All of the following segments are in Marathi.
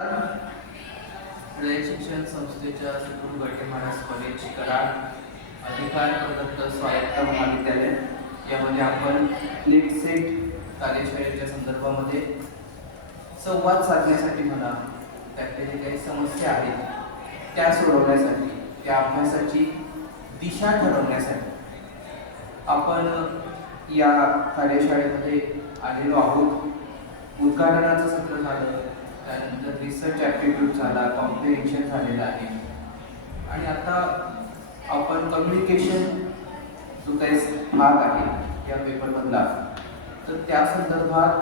रयत शिक्षण संस्थेच्या सद्गुरू गटे महाराज कॉलेज कराड अधिकार प्रदत्त स्वायत्त महाविद्यालय यामध्ये आपण नीट सेट कार्यशाळेच्या संदर्भामध्ये संवाद साधण्यासाठी मला त्यातले जे काही समस्या आहेत त्या सोडवण्यासाठी त्या अभ्यासाची दिशा ठरवण्यासाठी आपण या कार्यशाळेमध्ये आलेलो आहोत. उद्घाटनाचं सत्र झालं, त्यानंतर रिसर्च ॲप्टिट्यूड झाला, कॉम्प्रिहेन्शन झालेलं आहे आणि आता आपण कम्युनिकेशन जो काही भाग आहे या पेपरमधला तर त्या संदर्भात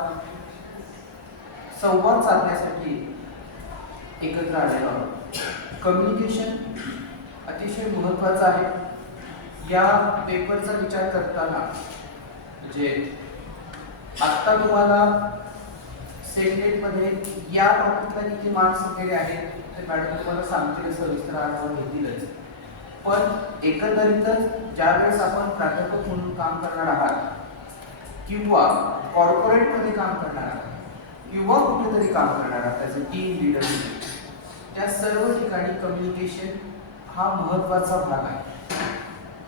संवाद साधण्यासाठी एकत्र आलेलो आहोत. कम्युनिकेशन अतिशय महत्त्वाचं आहे. या पेपरचा विचार करताना म्हणजे आत्ता तुम्हाला सेटनेटमध्ये या टॉपिकला किती मार्क्स वगैरे आहेत ते मॅडम तुम्हाला सांगतील, सविस्तर आढावा घेतीलच. पण एकंदरीतच ज्यावेळेस आपण प्राध्यापक म्हणून काम करणार आहात किंवा कॉर्पोरेटमध्ये काम करणार आहात किंवा कुठेतरी काम करणार आहात ॲज अ टीम लीडरशिप, त्या सर्व ठिकाणी कम्युनिकेशन हा महत्त्वाचा भाग आहे.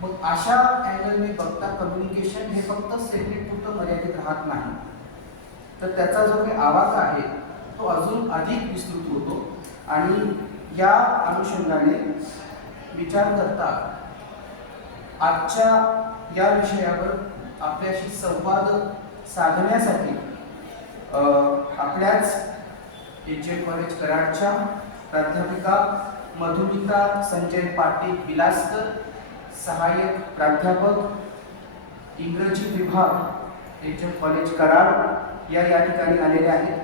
मग अशा अँगलने बघता कम्युनिकेशन हे फक्त सेटनेटपुरतं मर्यादित राहत नाही, तर त्याचा जो काही आवाका आहे तो अजून अधिक विस्तृत होतो. आणि या अनुषंगाने विचार करता आजच्या या विषयावर आपल्याशी संवाद साधण्यासाठी आपल्याच एच.एम. कॉलेज कराडच्या प्राध्यापिका मधुमिता संजय पाटील विलासकर, सहाय्यक प्राध्यापक इंग्रजी विभाग एच.एम. कॉलेज कराड या ठिकाणी आलेले आहेत.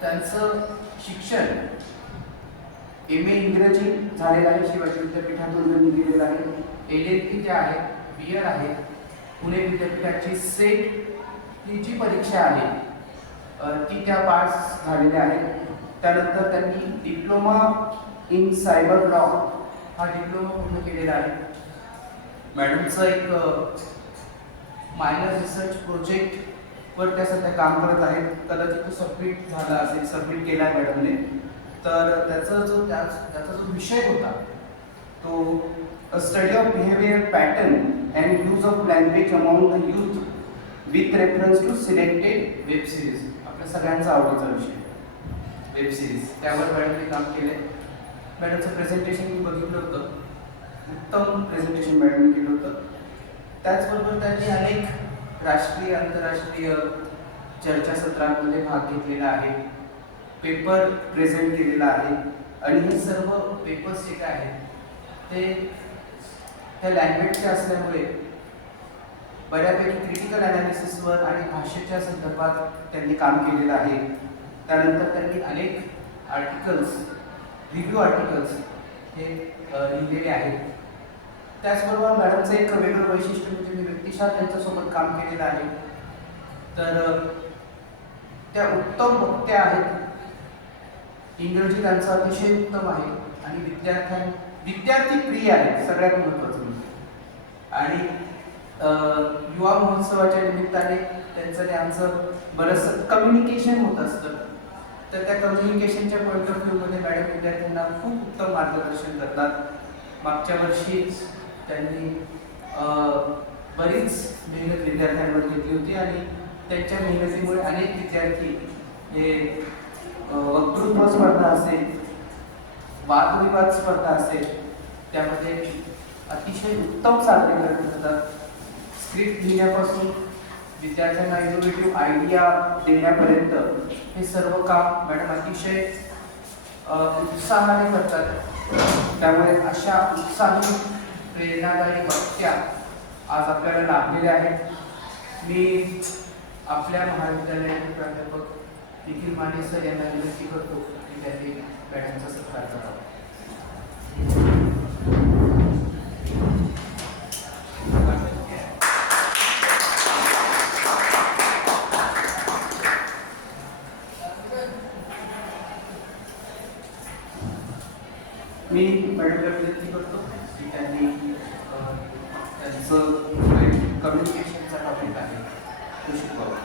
त्यांचं शिक्षण M.A. इंग्रजी झालेलं आहे, शिवाजी विद्यापीठातून त्यांनी केलेलं आहे. LLB त्या आहेत, BA आहे. पुणे विद्यापीठाची सेट ही जी परीक्षा आहे ती त्या पास झालेल्या आहेत. त्यानंतर त्यांनी डिप्लोमा इन सायबर लॉ हा डिप्लोमा पूर्ण केलेला आहे. मॅडमचं एक मायनर रिसर्च प्रोजेक्टवर त्या सध्या काम करत आहेत. कदाचित तो सबमिट झाला असेल, सबमिट केला मॅडमने. तर त्याचा जो विषय होता तो study of behaviour pattern and use of language among the youth with reference to selected web series. आपल्या सगळ्यांचा आवडीचा विषय वेब सिरीज, त्यावर मॅडमने काम केले. मॅडमचं प्रेझेंटेशन मी बघितलं होतं, उत्तम प्रेझेंटेशन मॅडमने केलं होतं. त्याचबरोबर त्यांनी अनेक राष्ट्रीय आंतरराष्ट्रीय चर्चासत्रांमध्ये भाग घेतलेला आहे, पेपर प्रेझेंट केलेला आहे. आणि हे सर्व पेपर्स जे काय आहेत ते त्या लँग्वेजचे असल्यामुळे बऱ्यापैकी क्रिटिकल ॲनालिसिसवर आणि भाषेच्या संदर्भात त्यांनी काम केलेलं आहे. त्यानंतर त्यांनी अनेक आर्टिकल्स, रिव्ह्यू आर्टिकल्स हे लिहिलेले आहेत. त्याचबरोबर मॅडमचं एक वेगळं वैशिष्ट्य म्हणजे मी व्यक्तिशः त्यांच्यासोबत काम केलेलं आहे. तर त्या उत्तम वक्त्या आहेत. इंग्रजी त्यांचं अतिशय उत्तम आहे आणि विद्यार्थी प्रिय आहेत सगळ्यात महत्त्वाचं. आणि युवा महोत्सवाच्या निमित्ताने त्यांचं आणि आमचं बरंचसं कम्युनिकेशन होत असतं. तर त्या कम्युनिकेशनच्या पॉईंट ऑफ व्ह्यूमध्ये मॅडम विद्यार्थ्यांना खूप उत्तम मार्गदर्शन करतात. मागच्या वर्षी त्यांनी बरीच मेहनत विद्यार्थ्यांवर घेतली होती आणि त्यांच्या मेहनतीमुळे अनेक विद्यार्थी हे वक्तृत्व स्पर्धा असेल, वादविवाद स्पर्धा असेल त्यामध्ये अतिशय उत्तम सादरीकरण करतात. स्क्रिप्ट लिहिण्यापासून विद्यार्थ्यांना इनोव्हेटिव्ह आयडिया देण्यापर्यंत हे सर्व काम मॅडम अतिशय उत्साहाने करतात. त्यामुळे अशा उत्साही प्रेरणादायी वक्त्या आज आपल्याला लाभलेल्या आहेत. मी आपल्या महाविद्यालयाचे प्राध्यापक निखिल माने सर यांना विनंती करतो की त्यांनी मॅडमचा सत्कार करावा. मी मॅडमला विनंती करतो की त्यांनी त्यांचं कम्युनिकेशनचा टॉपिक आहे तो शिकवावा.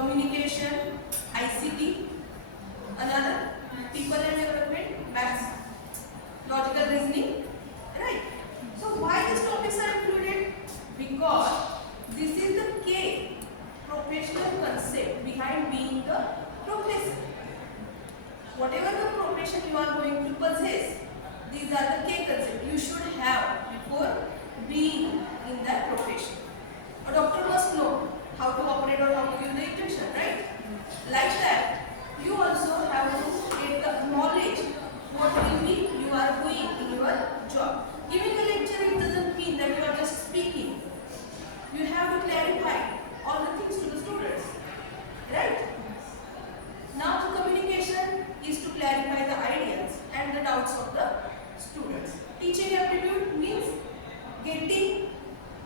communication, ICT, another people and development, maths, logical reasoning, right? So why these topics are included? Because this is the K professional concept behind being the professor. Whatever the profession you are going to possess, these are the K concepts you should have before being in that profession. A doctor must know how to operate or how to give the injection, right? Like that, you also have to get the knowledge what will be you are doing in your job. Giving a lecture, it doesn't mean that you are just speaking. You have to clarify all the things to the students, right? Now the communication is to clarify the ideas and the doubts of the students. Teaching aptitude means getting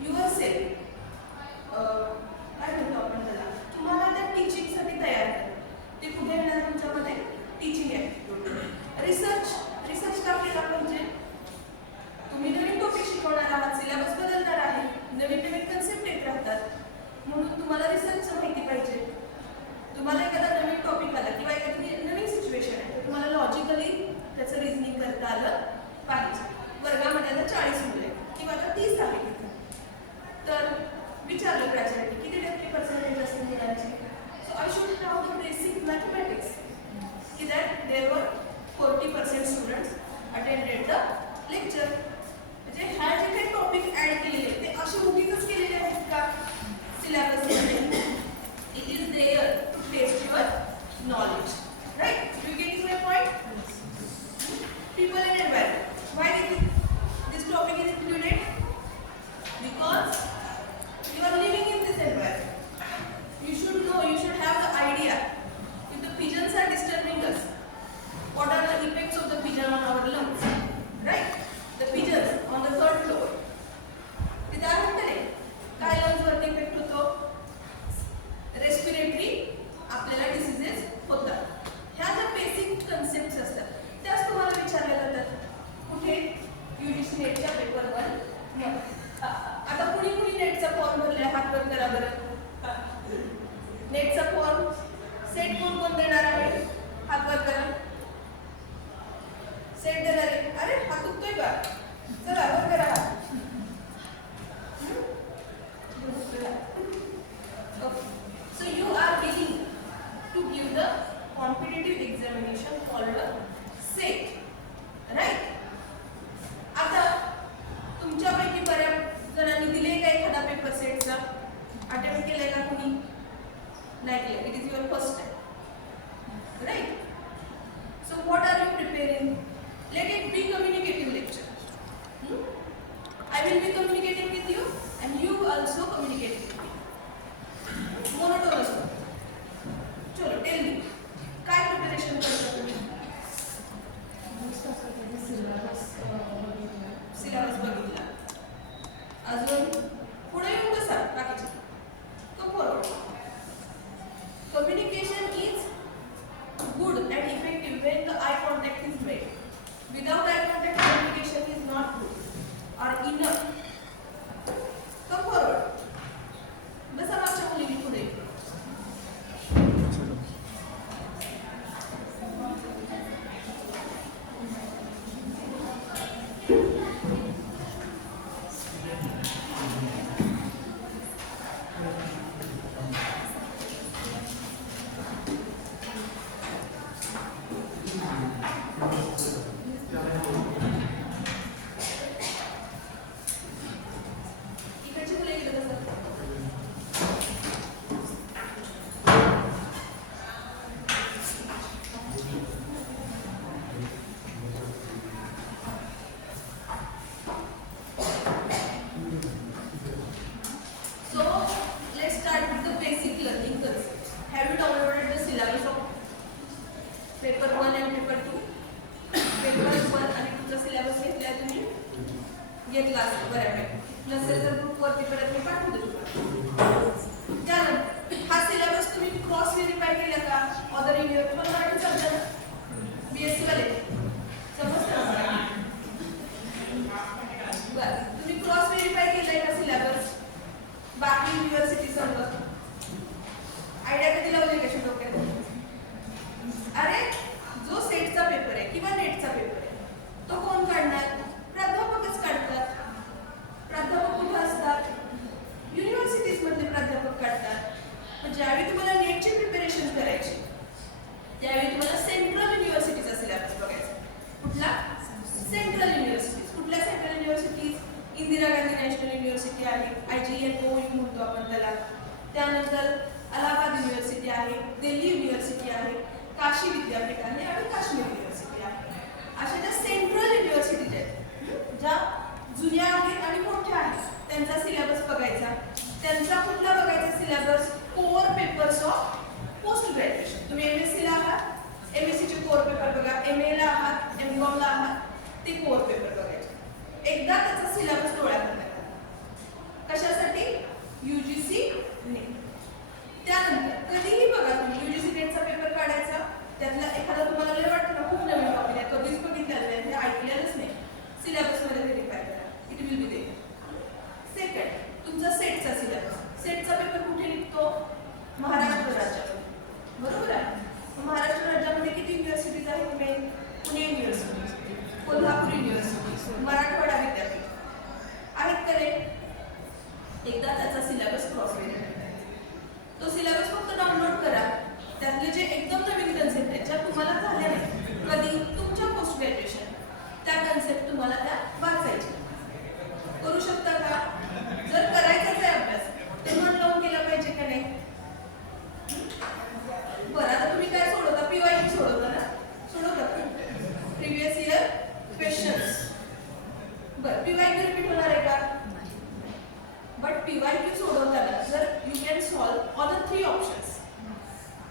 yourself काय म्हणतो आपण त्याला, तुम्हाला त्या टीचिंग साठी तयार करा. ते कुठे येणार तुमच्यामध्ये? Teaching aptitude. रिसर्च का केला पाहिजे? तुम्ही नवीन टॉपिक शिकवणार आहात, सिलेबस बदलणार आहे, नवीन नवीन कन्सेप्ट येत राहतात, म्हणून तुम्हाला रिसर्चचं माहिती पाहिजे. तुम्हाला एखादा नवीन टॉपिक आला किंवा एखादी नवीन सिच्युएशन आहे, तर तुम्हाला लॉजिकली त्याचं रिझनिंग करता आलं पाहिजे. वर्गामध्ये आता 40 मुलं आहेत किंवा आता 30 आहेत, तर विचारलं प्राचार्याने किती टक्के पर्सेंटेज असतील मुलांचे. So I should have the basic mathematics की that there were 40% students attended the lecture. म्हणजे ह्या जे काही टॉपिक ऍड केलेले ते असे उगीच केलेले आहेत का सिलेबसमध्ये? It is there to test your knowledge, right? You getting my point? People and environment. Why this topic is included? Because you are living in this environment. You should know, you should have the idea. If the pigeons are disturbing us, what are the effects of the pigeon on our lungs? Right? The pigeons on the 3rd floor. तिथे आहे का नाही? काय lungs वरती इफेक्ट होतो? रेस्पिरेटरी आपल्याला डिसीजेस होतात. ह्या ज्या बेसिक कन्सेप्ट्स असतात त्याच तुम्हाला विचारल्या जातात. कुठे? UGC नेटच्या पेपर 1. आता कुणी नेटचा फॉर्म भरलाय? हात वर करा बरं. नेटचा फॉर्म सेट कोण देणार आहे? हात वर करा. सेट देणार आहे? अरे हात दुखतोय का? चला वर करा हात. So you are willing to give the competitive examination called a SET, right? आता तुमच्यापैकी बऱ्याच जणांनी दिले का एखादा पेपर सेटचा? अटेम्प्ट केलाय का कुणी? नाही केलं. It is your first time, right? So what are you preparing? Let it be communicative lecture. I will be communicating with you and you also communicate with me. Monotonous. चलो टेल मी काय प्रिपरेशन करता तुम्ही? सिलेबस बघितला. अजून पुढे येऊन बसा बाकीचे. तो forward. Communication is good and effective when the eye contact is made. Without eye contact, communication is not good or enough. Come forward. बसा मागच्या मुलींनी पुढे. घेतला असेल बऱ्यापैकी. नसेल तर ग्रुपवरती परत मी पाठवते तुम्हाला. त्यानंतर हा सिलेबस तुम्ही क्रॉस व्हेरीफाय केला का? अदर इंडिया पण मराठी चालतं ना? BSc वाले समजतं ना? बरं, तुम्ही क्रॉस व्हेरीफाय केलाय का सिलेबस बाकी युनिव्हर्सिटी संग? आयडिया कधी लावली कशी डोक्यात? अरे जो सेटचा पेपर आहे किंवा नेटचा पेपर आहे तो कोण काढणार? प्राध्यापकच काढतात. प्राध्यापक कुठे असतात? युनिव्हर्सिटीज मधले प्राध्यापक काढतात. पण ज्यावेळी तुम्हाला नेटची प्रिपरेशन करायची त्यावेळी तुम्हाला सेंट्रल युनिव्हर्सिटीचा सिलेबस बघायचा. कुठला? Central universities. कुठल्या central universities? Indira Gandhi national university आहे, IGNOU म्हणतो आपण त्याला. त्यानंतर अलाहाबाद युनिव्हर्सिटी आहे, दिल्ली युनिव्हर्सिटी आहे, काशी विद्यापीठ आहे आणि काश्मीर युनिव्हर्सिटी आहे. अशा ज्या सेंट्रल युनिव्हर्सिटीज आहेत ज्या जुन्या आहेत आणि मोठ्या आहेत त्यांचा सिलेबस बघायचा. त्यांचा कुठला बघायचा syllabus? Core papers of post graduation. तुम्ही MSc ला आहात, MSc चे कोर पेपर बघा. MA ला आहात, MCOM ला आहात, ते कोर पेपर बघायचे. एकदा त्याचा सिलेबस डोळ्यात आणला. कशासाठी? UGC net. त्यानंतर कधीही बघा तुम्ही UGC नेटचा पेपर काढायचा. त्यातला एखादा तुम्हाला लय वाटतं ना खूप नवीन टॉपिक आहे, कधीच बघितलेलं नाही, हे ऐकलेलंच नाही, सिलेबस मध्ये व्हेरीफाय करा. It will be there. Second, तुमचा सेटचा सिलेबस. सेटचा पेपर कुठे निघतो? महाराष्ट्र राज्यामध्ये. बरोबर आहे. महाराष्ट्र राज्यामध्ये किती युनिव्हर्सिटीज आहेत? Main Pune university, Kolhapur university, Marathwada विद्यापीठ आहेत का नाही? एकदा त्याचा सिलेबस क्रॉस केला. तो सिलेबस फक्त डाउनलोड करा. त्यातले जे एकदम नवीन कन्सेप्ट आहेत ज्या तुम्हाला झाल्या नाही कधी तुमच्या पोस्ट ग्रॅज्युएशन, त्या कन्सेप्ट तुम्हाला त्या वाचायच्या. करू शकता का? जर करायचाच आहे अभ्यास तर मन लावून केला पाहिजे का नाही? बरं, आता तुम्ही काय सोडवता? PYQ सोडवता ना? सोडवता प्रिव्हियस इयर क्वेश्चन्स. बरं, PYQ रिपीट होणार आहे का? बट PYQ सोडवताना जर you can solve all the 3 options.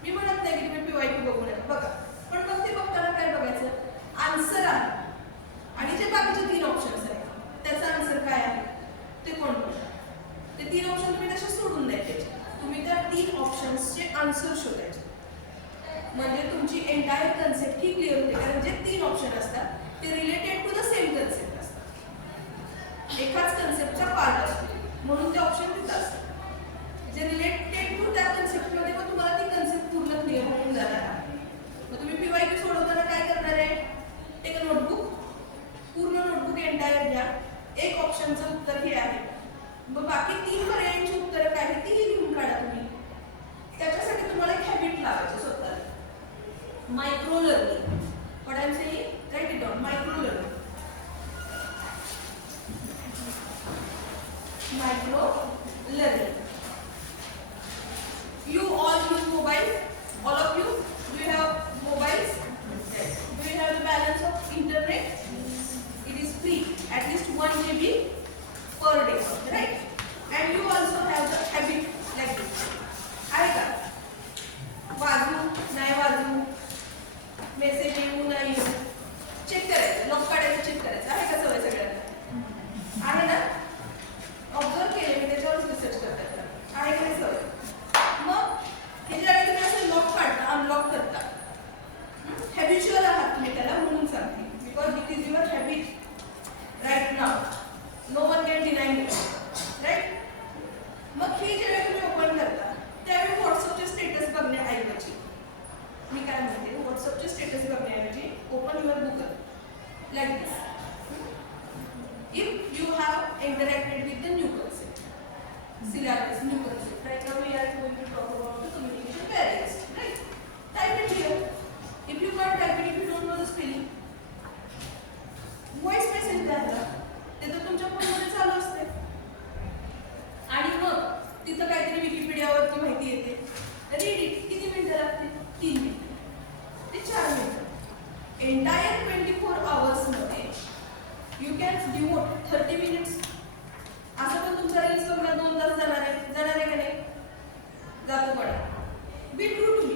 मी म्हणत नाही की तुम्ही PYQ बघू नका, बघा. पण मग ते बघताना काय बघायचं? आन्सर आहे आणि जे बाकीचे 3 ऑप्शन्स आहेत त्याचा आन्सर काय आहे ते कोणतं? ते 3 ऑप्शन तुम्ही तसे सोडून द्यायचे. तुम्ही त्या 3 ऑप्शन्सचे आन्सर शोधायचे. म्हणजे तुमची एंटायर कन्सेप्ट ही क्लिअर होते. कारण जे 3 ऑप्शन असतात ते related to the same concept असतात. एकाच कन्सेप्टचा पार्ट असतो म्हणून ते ऑप्शन तिथं असतात. जे रिलेटेड टू त्या कन्सेप्टमध्ये मग तुम्हाला ती कन्सेप्ट पूर्ण क्लिअर होऊन जाणार आहे. मग तुम्ही PYQ सोडवताना काय करणार आहे? एक नोटबुक, पूर्ण नोटबुक एंटायर घ्या. एक ऑप्शनचं उत्तर हे आहे, मग बाकी 3 पर्यायांची उत्तरं काय आहेत तीही लिहून काढा तुम्ही. त्याच्यासाठी तुम्हाला एक हॅबिट लावायचं स्वतःला. Micro learning. What I am saying? Write it down. Micro learning. Micro learning. You all use mobile. All of you. Do you have mobiles? Do you have the balance of internet? It is free. At least 1 GB per day. Right? And you also have the habit like this. आहे का? वाजू नाही वाजू, मेसेज येऊ नाही येऊ, चेक करायचं. लॉक काढायचं, चेक करायचं. आहे का सवय सगळ्यांना? आहे ना? ऑब्झर्व केले मी, त्याच्यावरच रिसर्च करतात. आहे का सवय? मग हे ज्यावेळी तुम्ही असं लॉक काढता, अनलॉक करता, हॅबिच्युअल आहात तुम्ही त्याला म्हणून सांगते. Because it is your habit right now. No one can deny me. Right? मग हे ज्यावेळी तुम्ही ओपन करता त्यावेळी व्हॉट्सअपचे स्टेटस बघण्याऐवजी मी काय म्हणते, व्हॉट्सअपचे स्टेटस बघण्याऐवजी open your Google like this. If you have interacted with the new concept, syllabus, new concept. Right now we are going to talk about the communication barriers. Right? Type it here. If you can't type it, if you don't know the spelling, voice message द्यायला ते तर तुमच्या फोनमध्ये चालू असते. आणि मग तिथं काहीतरी विकिपीडियावरती माहिती येते. Read it. किती मिनिटं लागतील? 3 मिनिटं ते 4 मिनिटं. एंटायर 24 hours मध्ये यू कॅन डिवोट 30 मिनिट्स. असं पण तुमचा रील्स बघण्यात 2 तास जाणार आहे का नाही? जातो. पडा. Be true to me.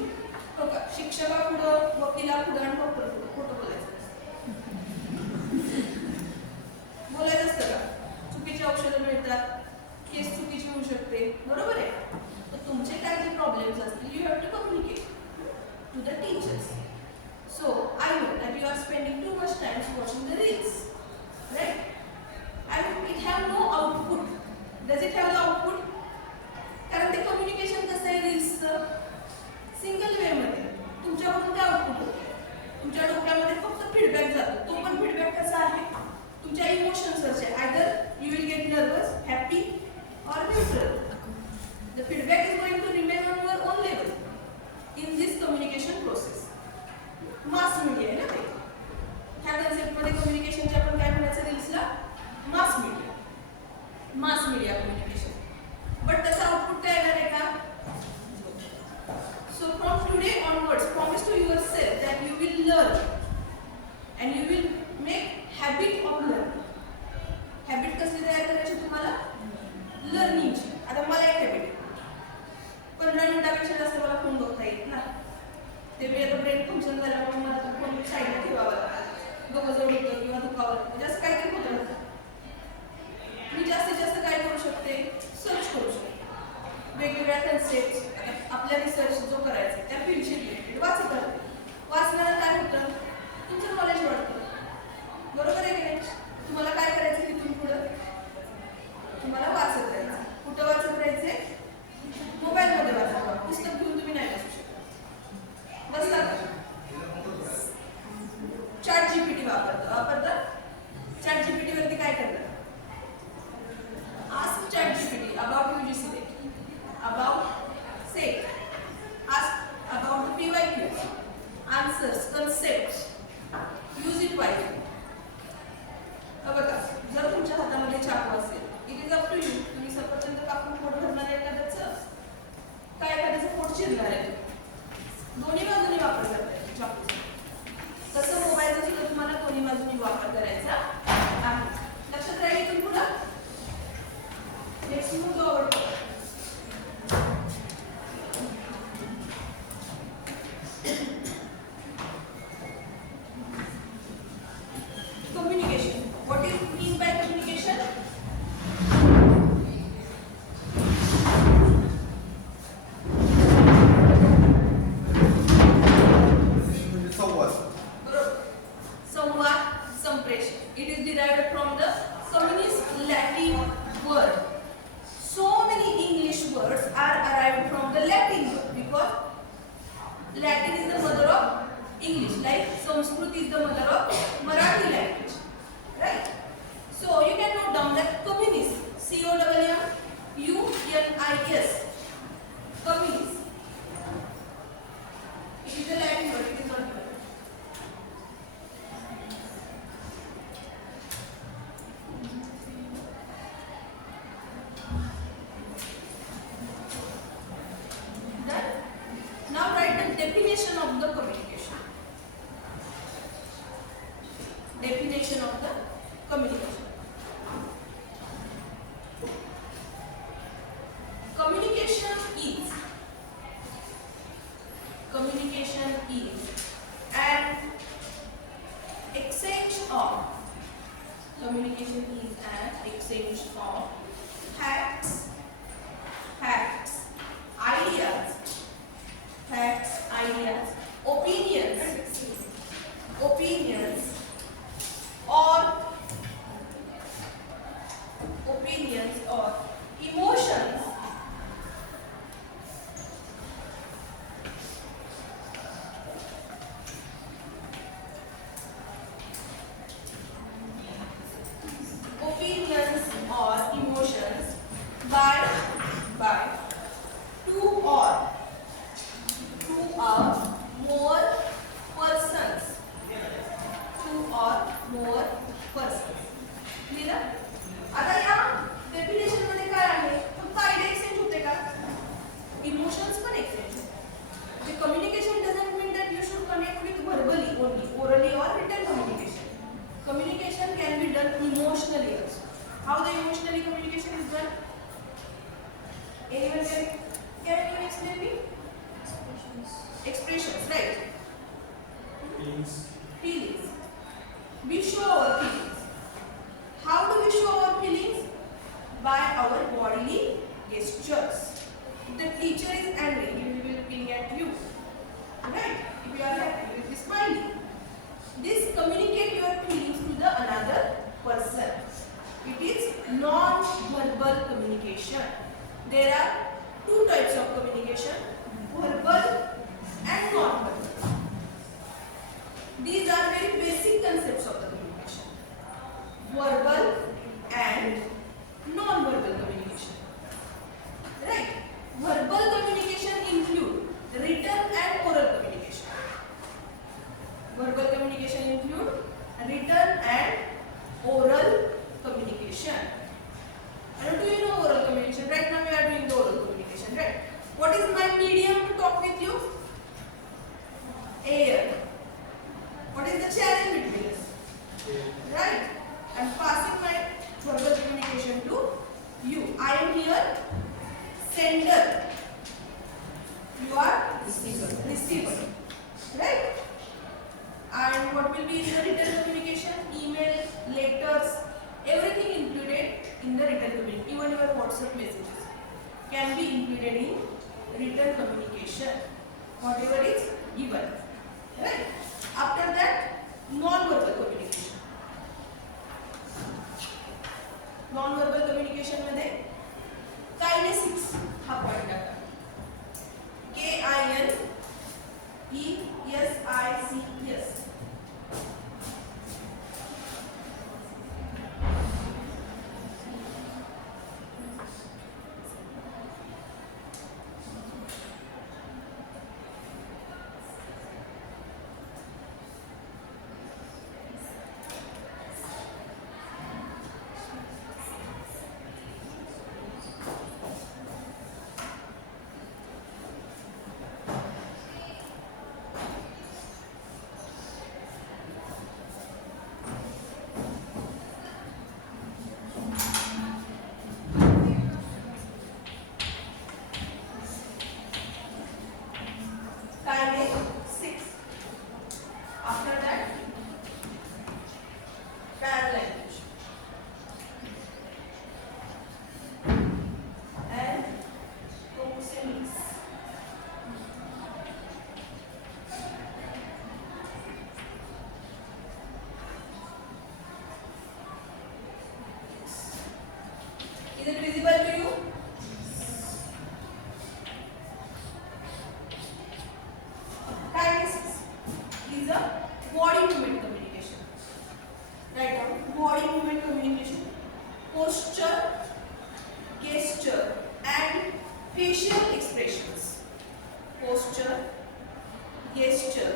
हो का? शिक्षकापुढं, वकिलापुढं आणि डॉक्टर पुढं खोटं बोलायचं असतं का? चुकीचे औषधं मिळतात, केस चुकीची होऊ शकते. बरोबर आहे? तर तुमचे काय जे प्रॉब्लेम्स असतील you have to communicate to the teachers. So I know that you are spending too much time watching the reels. Right? And it have no output. Does it have the output? कारण ते कम्युनिकेशन कसं आहे रील्सचं? बट त्याचा आउटपुट काय येणार आहे का? So from today onwards, promise to yourself that you will learn and you will make habit of learning. Habit कसली तयार करायची तुम्हाला? लर्निंगची. आता मला एक हॅबिट आहे. 15 मिनिटापेक्षा जास्त मला फोन बघता येत ना. ते मी आता ब्रेन फंक्शन झाल्यामुळे मला तो फोन साईडला ठेवावा लागतो. डोकं जड होतं किंवा दुखावं लागतं. म्हणजे असं काहीतरी होतं राहतं. मी जास्तीत जास्त काय करू शकते? सर्च करू शकते. वेगवेगळ्या कन्सेप्ट आपल्या रिसर्च जो करायचा त्या फील्डशी रिलेटेड वाचत राहते. वाचण्याला काय होतं? तुमचं नॉलेज वाढतं. बरोबर आहे की नाही? तुम्हाला काय करायचं तिथून पुढं? तुम्हाला वाचत राहायचं. कुठं वाचत राहायचंय? मोबाईलमध्ये वाचा. पुस्तक घेऊन तुम्ही नाही वाचू शकत. बसला का? चॅट जीपीटी वापरता? चॅट जीपीटी वरती काय करतात? Ask ChatGPT about UGC rate, about SET, ask about the PYQs, answers, concepts, use it wisely. बघा, जर तुमच्या हातामध्ये चाकू असेल, it is up to you. तुम्ही सफरचंद कापून पोट भरणार आहे एखाद्याचं, काय एखाद्याचं पोट चिरणार आहे. दोन्ही बाजूनी वापर करता येईल चाकूचा. तसं मोबाईलचा सुद्धा तुम्हाला दोन्ही बाजूनी वापर करायचा आहे. लक्षात राहील इथून पुढं? Let's move over. Communication. What do you mean by communication? संवाद, संप्रेषण. It is derived from the communist Latin word. So many English words are derived from the Latin word because Latin is the mother of English, like Sanskrit is the mother of Marathi language, right? So you can note down that communist, C-O-M-M-U-N-I-S, communist. It is a Latin word, it is not a word. Now write the definition of the communication. Definition of the communication. Communication is an exchange of facts, ideas, opinions, or emotions by two or more persons. लिहिलं? आता या डेफिनेशन मध्ये काय आहे? फक्त आयडिया एक्सचेंज होते का? इमोशन्स पण एक्सचेंज होते. The communication doesn't mean that you should connect with verbally only, orally or written communication. Communication can be done emotionally also. How the emotionally communication is done? Anyone can you explain me? Expressions, right? Feelings. We show our feelings. How do we show our feelings? By our bodily gestures. If the teacher is angry, he will be looking at you. Right? If you are happy, you will be smiling. This communicate your feelings to the another person. It is non-verbal communication. There are two types of communication: verbal and non-verbal. These are very basic concepts of the communication. Verbal and non-verbal communication. Right? Verbal communication include written and oral communication. Verbal communication include written and oral communication. And do you know oral communication? Right now we are doing sender, you are receiver, right? And what will be in the written communication? Email, letters, everything included in the written communication. Even your WhatsApp messages can be included in written communication, whatever is given, right? After that, non-verbal communication. Non-verbal communication मध्ये कायनेसिक्स हा पॉइंट टाका. KINESICS. Kinesics. After that, paralanguage and proxemics. Is it visible to you? Kinesics is a body movement communication. Write down body movement communication, posture, gesture, and facial expressions. Posture, gesture,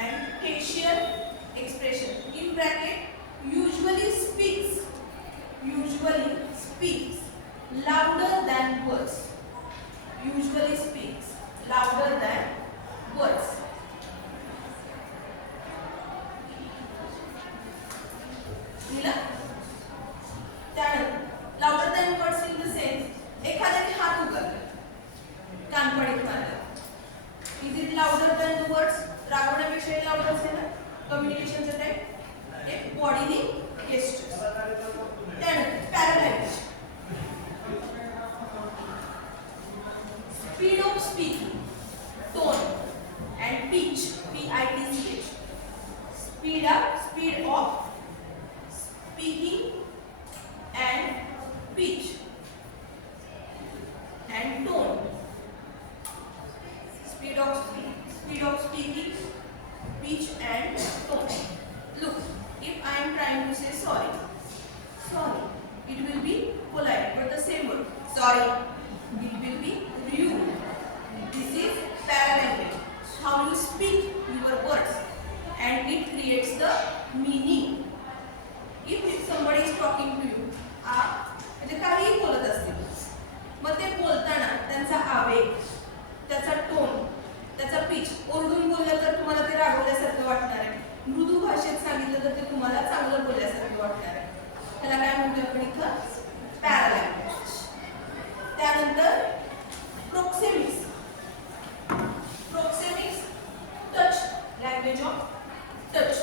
and facial expression. In bracket, usually speaks louder than words. Usually speaks louder than words. दिला? त्यानंतर louder than words in the sense एखाद्याने हात उगारला, कानपडीत मारला. Is it louder than the words? रागवण्यापेक्षा लाऊड असेल ना कम्युनिकेशनचं टाईप. एक बॉडीनी गेस्चर. त्यानंतर पॅरालँग्वेज. Speed of speaking, tone, and pitch. PITCH. Speed of speaking and pitch and tone. Speed of speaking, pitch and tone. Look, if I am trying to say sorry, it will be polite, but the same word. Sorry, it will be rude. This is paralanguage. How you speak your words, and it creates the meaning. If somebody is talking to you, म्हणजे काहीही बोलत असतील, मग ते बोलताना त्यांचा आवेग, त्याचा टोन, त्याचा पिच, ओरडून बोललं तर तुम्हाला ते रागवल्यासारखं वाटणार आहे. मृदू भाषेत सांगितलं तर ते तुम्हाला चांगलं बोलल्यासारखं वाटणार आहे. त्याला काय म्हणतो आपण इथं? पॅरालँग्वेज. त्यानंतर proxemics. Touch, language of touch.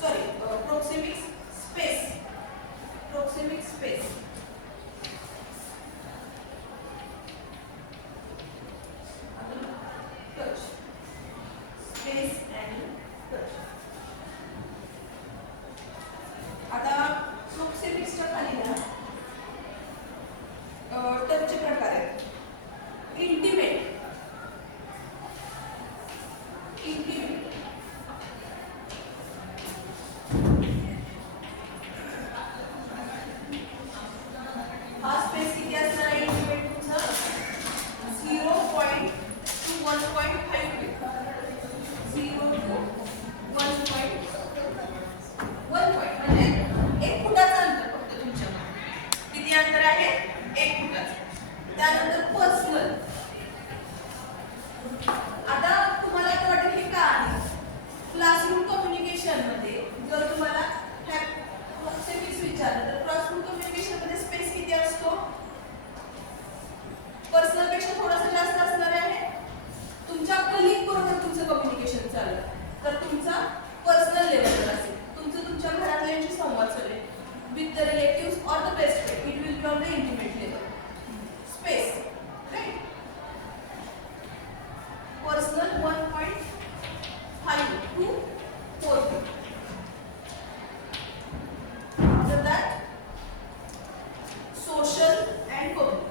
Sorry, proxemics space. Touch, space and touch. विचारलं तर क्रॉसरूम कम्युनिकेशन मध्ये स्पेस किती असतो? पर्सनल पेक्षा थोडासा जास्त असणार आहे. तुमच्या कलीग बरोबर तुमचं कम्युनिकेशन चालेल तर तुमचा पर्सनल लेवलवर असेल. तुमचं तुमच्या घरातल्यांशी संवाद चालेल. With the relatives or the best friend it will be on the intimate level. Space right. Personal 1.5 to 4. After that, social and public.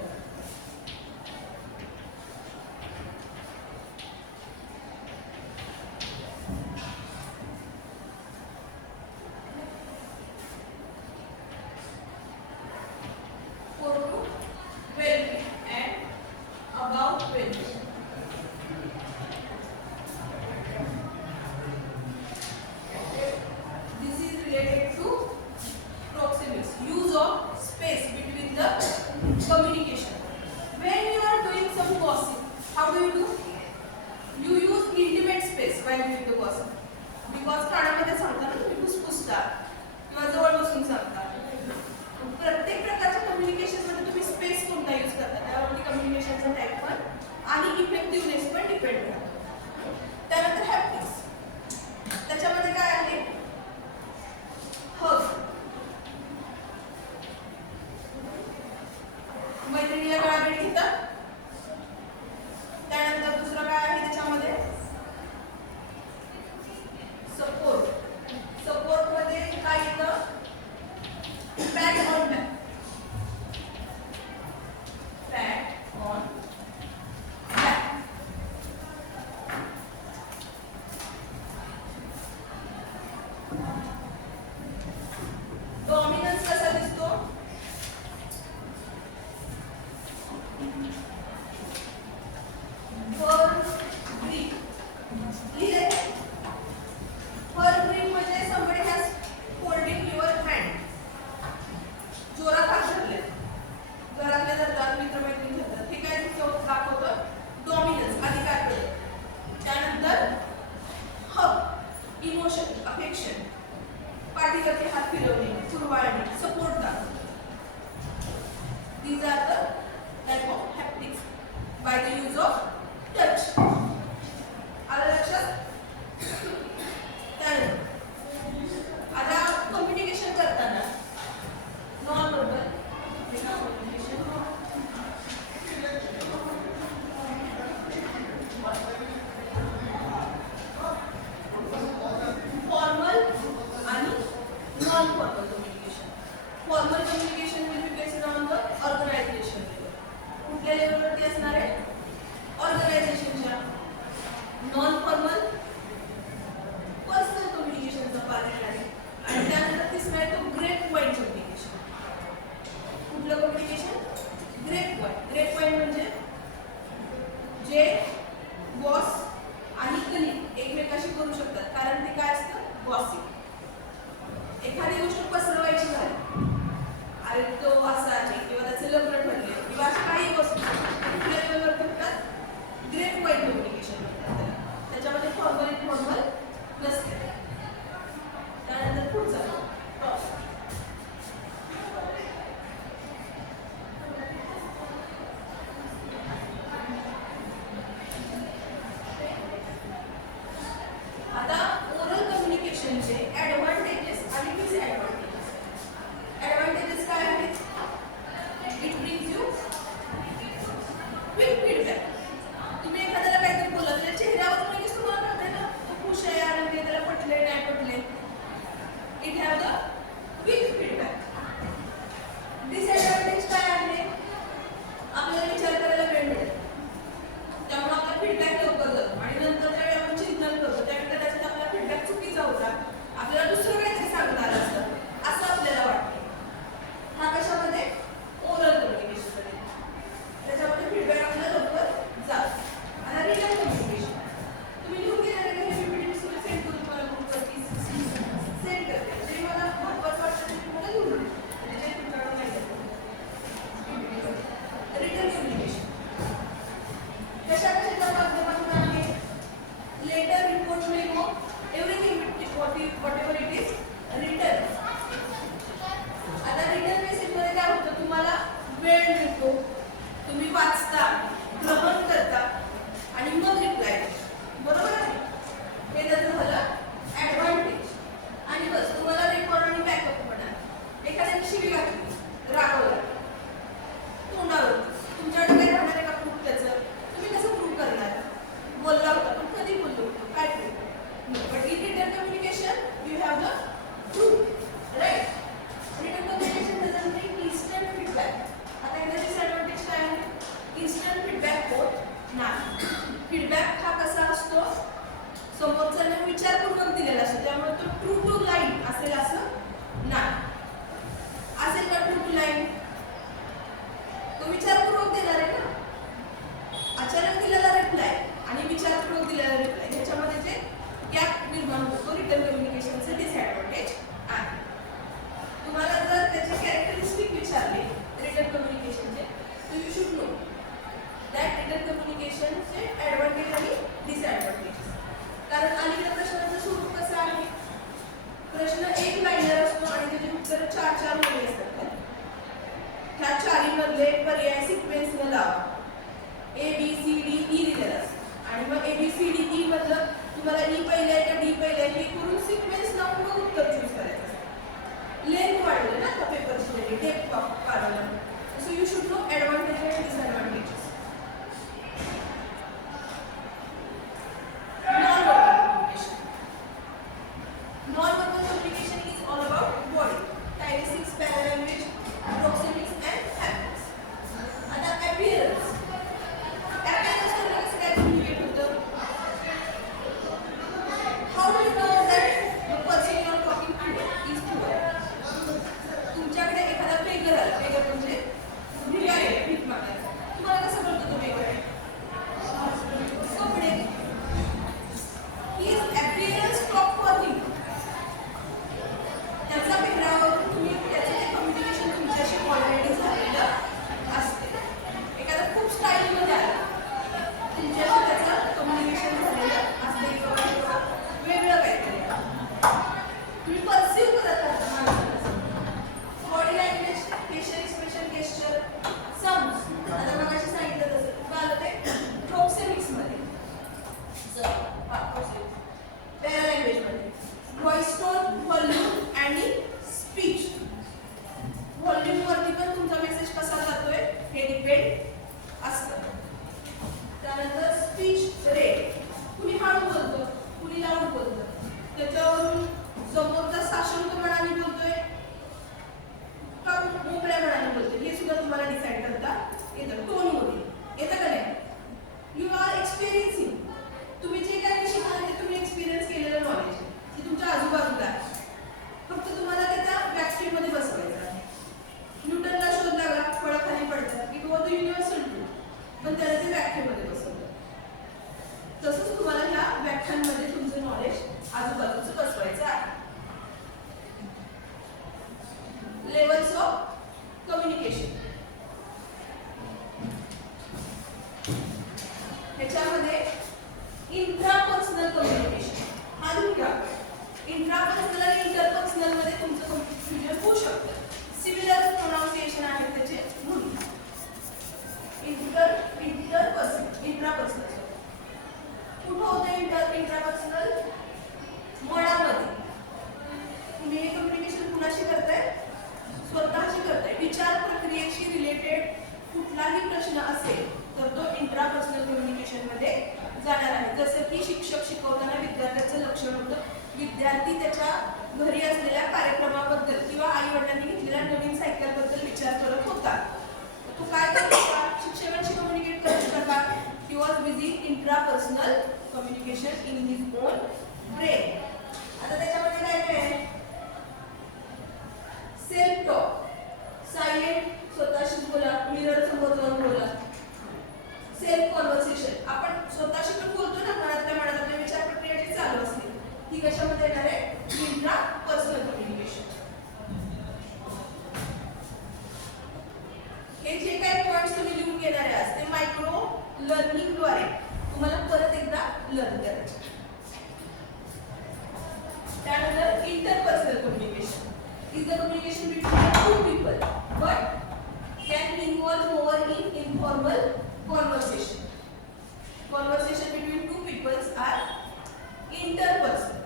Communication. When you are doing some gossip, how do you do? You use intimate space while doing the gossip. Because कानामध्ये सांगता ना तुम्ही फुसफुसता किंवा जवळ बसून सांगता. प्रत्येक प्रकारच्या कम्युनिकेशन मध्ये तुम्ही स्पेस कोणता यूज करता त्यावरती कम्युनिकेशनचा टाईप पण आणि इफेक्टिव्हनेस पण डिपेंड करतो. त्यानंतर हॅप्टिक्स. त्याच्यामध्ये काय आहे? हग. मैत्रिणीला गळाभेट घेतात. त्यानंतर दुसरं काय आहे त्याच्यामध्ये? सपोर्ट. सपोर्ट मध्ये काय येतं? Pat on back. Pat on back. Dominance कसा दिसतो? These are the type of haptics by the use of touch. आलं लक्षात? आता कम्युनिकेशन करताना नॉन वर्बल कम्युनिकेशन फॉर्मल आणि non formal communication. Formal communication will be based on the organisation level. कुठल्या लेवलवरती असणार आहे? ऑर्गनायझेशनच्या. नॉन फॉर्मल पर्सनल कम्युनिकेशनचा पार्ट आहे. आणि त्यानंतर तिसरं आहे तो ग्रेट पॉइंट कम्युनिकेशन. कुठलं communication? Great point. Great point म्हणजे जे बॉस आणि कलीग एकमेकाशी करू शकतात कारण ते काय असतं? गॉसिप. एखादी गोष्ट पसरवायची झाली, अरे तो असा आहे किंवा त्याचे लग्न ठरले किंवा अशा काही गोष्टी कुठल्या लेवलवर करतात? ग्रेट पॉइंट कम्युनिकेशन म्हणतात. त्याच्यामध्ये फॉर्मल इनफॉर्मल नसते. त्यानंतर पुढचा आता ओरल कम्युनिकेशनचे ऍडव्हान्टेजेस आणि डिसएडव्हान्टेजेस. ऍडव्हान्टेजेस काय आहेत? It brings you quick feedback. तुम्ही एखाद्याला काहीतरी बोलला तर चेहऱ्यावरून लगेच तुम्हाला कळते ना तो खुश आहे आनंदी आहे, त्याला पटले नाही पटले. It have the quick feedback. Disadvantage काय आहे? आपल्याला विचार करायला वेळ मिळेल. त्यामुळे आपला फीडबॅक लवकर जातो आणि नंतर ज्यावेळी आपण चिंतन करतो त्यावेळी कदाचित आपला फीडबॅक चुकीचा होता, आपल्याला दुसरं काहीतरी सांगता आलं असतं असं आपल्याला वाटतं. हा कशामध्ये? ओरल कम्युनिकेशनमध्ये. त्याच्यामध्ये फीडबॅक आपल्याला लवकर जातो. आता रिटन कम्युनिकेशन. तुम्ही लिहून गेलेले हे पीपीटी सेंड करून मला ग्रुपवरती सेंड करते. जे मला महत्त्वाचं वाटतं ते तुम्हाला लिहून देते. म्हणजे जे तुमच्याकडे नाही आहे. रिटन कम्युनिकेशन कशा कशाच्या माध्यमातून आहे? Letter, report, memo, everything whatever it is written. तुम्ही वाचता, ग्रहण करता आणि मग रिप्लाय देता. बरोबर आहे? हे त्याचं झालं ॲडव्हान्टेज. आणि बस तुम्हाला रेकॉर्ड आणि बॅकअप होणार. एखाद्याने शिवी घातली, रागवला, तोंडावर तुमच्याकडे काय राहणार आहे का प्रूफ त्याचं? तुम्ही कसं प्रूव्ह करणार? बोलला होता पण कधी बोललो होतो, काय proof? But in written communication you have the proof, right? Written communication doesn't mean instant feedback. आता याचा डिसएडव्हान्टेज काय आहे? इन्स्टंट फीडबॅक होत नाही. फीडबॅक हा कसा असतो? समोरच्याने विचारपूर्वक दिलेला असतो, त्यामुळे तो ट्रू टू लाईन असेल असं नाही. असेल का ट्रू टू लाईन? तो विचारपूर्वक देणार आहे ना. अचानक दिलेला रिप्लाय आणि विचारपूर्वक दिलेला रिप्लाय ह्याच्यामध्ये जे गॅप निर्माण होतो, रिटन कम्युनिकेशनचे डिसएडव्हान्टेज आहे. तुम्हाला जर त्याचे कॅरेक्टरिस्टिक विचारले रिटन कम्युनिकेशनचे, तर you should know that written कम्युनिकेशनचे ॲडव्हान्टेज आणि डिसएडव्हान्टेज. कारण अलीकडे प्रश्नाचं स्वरूप कसं आहे? प्रश्न एक लाईनर असतो आणि त्याचे उत्तर 4-4 मध्ये असतात. ह्या चारीमधले पर्याय सिक्वेन्सनं लावा. A B C D E दिलेला असतो आणि मग A B C D E मधलं तुम्हाला ई पहिलं आहे का डी पहिलं आहे हे करून सिक्वेन्स लावून मग उत्तर चूज करायचं असतं. लेंथ वाढवलं ना त्या पेपरची, डेप्थ वाढवलं. So you should no advantage आणि disadvantages. Non-verbal communication is all about body, kinesics, paralanguage, proxemics and haptics. आता appearance. Appearance म्हणजे कसं काय communicate होतं? How do you know that the person you are talking to is poor? तुमच्याकडे एखादा beggar आला, beggar म्हणजे भिकारी आहे, भीक मागायला. तुम्हाला कसं कळतं तो beggar आहे? कपडे. His appearance talk for him. त्याचा पेहरावावरून तुम्ही त्याचं ते कम्युनिकेशन तुमच्याशी ऑलरेडी झालेलं असते. एखादा खूप स्टाईलमध्ये आला, तुमच्याशी त्याचं कम्युनिकेशन झालेलं असते किंवा वेगळं काहीतरी तुम्ही परसिव्ह करत राहता माणसाला. Body language, facial expression, gesture, sounds. आता मगाशी सांगितलं तसं कुठं आलं ते प्रोक्सेमिक्समध्ये. पॅरालँग्वेजमध्ये व्हॉइस टोन, व्हॉल्यूम आणि स्पीच. व्हॉल्यूमवरती पण तुमचा मेसेज कसा जातोय हे डिपेंड असतं. त्यानंतर स्पीच रेट. कुणी हळू बोलतं, कुणी लाऊड बोलतं, त्याच्यावरून समोरचा साशंक मनाने बोलतोय का मोकळ्या मनाने बोलतोय हे सुद्धा तुम्हाला डिसाईड करता येतं. टोनमध्ये येतं का नाही? You are experiencing. तुम्ही जे काही शिकणार ते तुम्ही एक्सपिरियन्स केलेलं नॉलेज की तुमच्या आजूबाजूला आहे. फक्त तुम्हाला त्याच्या व्याख्येमध्ये बसवायचं आहे. न्यूटनला शोध लागला, फळं खाली पडतात, it was the universal truth, पण त्याला ते व्याख्येमध्ये बसवलं. तसंच तुम्हाला ह्या व्याख्यांमध्ये तुमचं नॉलेज आजूबाजूचं बसवायचं आहे. Levels of communication. ह्याच्यामध्ये इंट्रापर्सनल कम्युनिकेशन हा दुसरा. इंट्रापर्सनल आणि इंटरपर्सनल मध्ये तुमचं कन्फ्युजन होऊ शकतं. सिमिलर प्रोनाउन्सिएशन आहे त्याचे म्हणून. इंट्रापर्सनल कुठं होतं? इंट्रापर्सनल मनामध्ये. तुम्ही हे कम्युनिकेशन कुणाशी करताय? स्वतःशी करताय. विचार प्रक्रियेशी रिलेटेड कुठलाही प्रश्न असेल तर तो इंट्रापर्सनल कम्युनिकेशन मध्ये जाणार आहे. जसं की शिक्षक शिकवताना विद्यार्थ्याचं लक्ष होतं, विद्यार्थी त्याच्या घरी असलेल्या कार्यक्रमाबद्दल किंवा आई वडिलांनी घेतलेल्या नवीन सायकलबद्दल विचार करत होता. तो काय करत होता? शिक्षकांशी कम्युनिकेट करत होता. He was busy intrapersonal communication in his on brain. आता त्याच्यामध्ये काय काय आहे? सेल्फ टॉक, सायलेंट, स्वतःशी बोला, मिरर समोर जाऊन बोला. सेल्फ कॉन्व्हर्सेशन, आपण स्वतःशी पण बोलतो ना, मनातल्या मनात आपल्या विचार प्रक्रिया जी चालू असते ती कशामध्ये येणार आहे? Intrapersonal communication. हे जे काही पॉइंट्स तुम्ही लिहून घेणार आहे ते मायक्रो लर्निंगद्वारे तुम्हाला परत एकदा लर्न करायचे. त्यानंतर interpersonal communication is the communication between two people but can and involve more in informal conversation. Conversation between two peoples are interpersonal.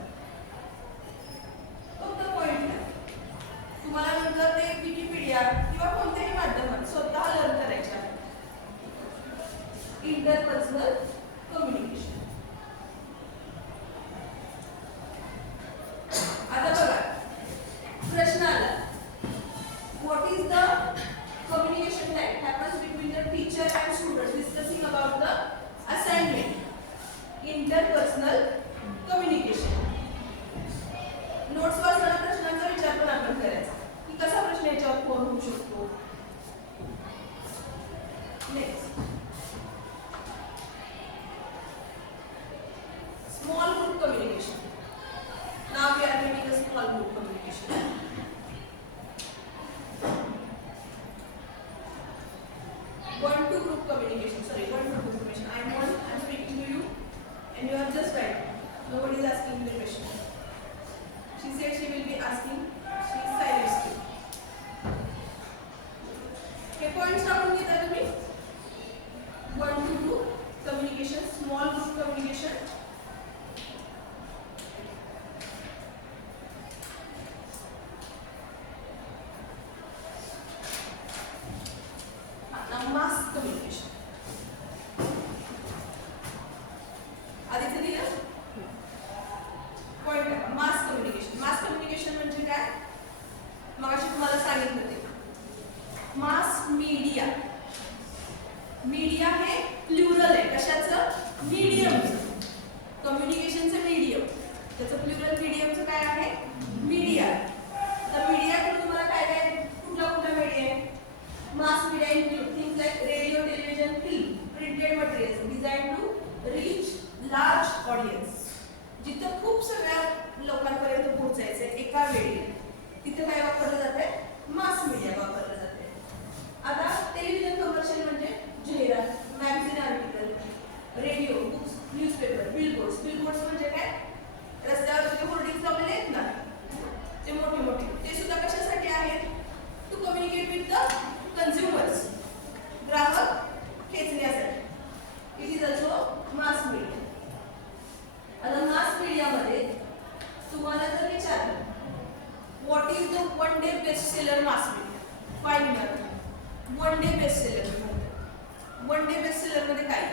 फक्त पॉइंट तुम्हाला नंतर ते विकिपीडिया किंवा कोणत्याही माध्यमात स्वतः लर्न करायचे आहे. Interpersonal communication. आता बघा प्रश्न आला. What is the communication that happens between the teacher and students discussing about the assignment? Interpersonal communication. Notes वाचताना प्रश्नांचा विचार पण आपण करायचा की कसा प्रश्न याच्यावर फोन होऊ शकतो. Next small group communication. Now we are taking a small group communication. One to group communication. Sorry, one to group communication. I'm speaking to you, and you are just right. Nobody is asking me the question. She said she will be asking. She is silent. Okay, points टाकून घेता तुम्ही. One to group communication, small group communication. Now mass communication. आधी दिलं पॉइंट आहे. Mass communication. मास कम्युनिकेशन म्हणजे काय? मगाशी तुम्हाला सांगितलं ते मास मीडिया. मीडिया हे प्लुरल आहे. कशाचं? मीडियमचं. कम्युनिकेशनचं मीडियम. त्याचं प्लुरल मीडियमचं काय आहे? मीडिया. तर मीडियाकडून तुम्हाला काय काय कुठला मीडिया आहे? Mass media include things like radio, television, film, printed materials designed to reach large audience. जिथं खूप सगळ्या लोकांपर्यंत पोहोचायचं एका वेळी तिथे काय वापरलं जाते? मास मीडिया वापरलं जाते. आता टेलिव्हिजन कमर्शियल म्हणजे जाहिरात, magazine article, radio, books, newspaper, billboards. Billboards म्हणजे काय? रस्त्यावर जे होर्डिंग्स लावलेले आहेत ना ते मोठे मोठे, ते सुद्धा कशासाठी आहेत? To communicate with the consumers. ग्राहक खेचण्यासाठी. It is also mass media. आता मास मीडियामध्ये तुम्हाला जर विचारलं what is the one day best seller mass media, काय मिळणार? One day best seller. One day best seller मध्ये काय?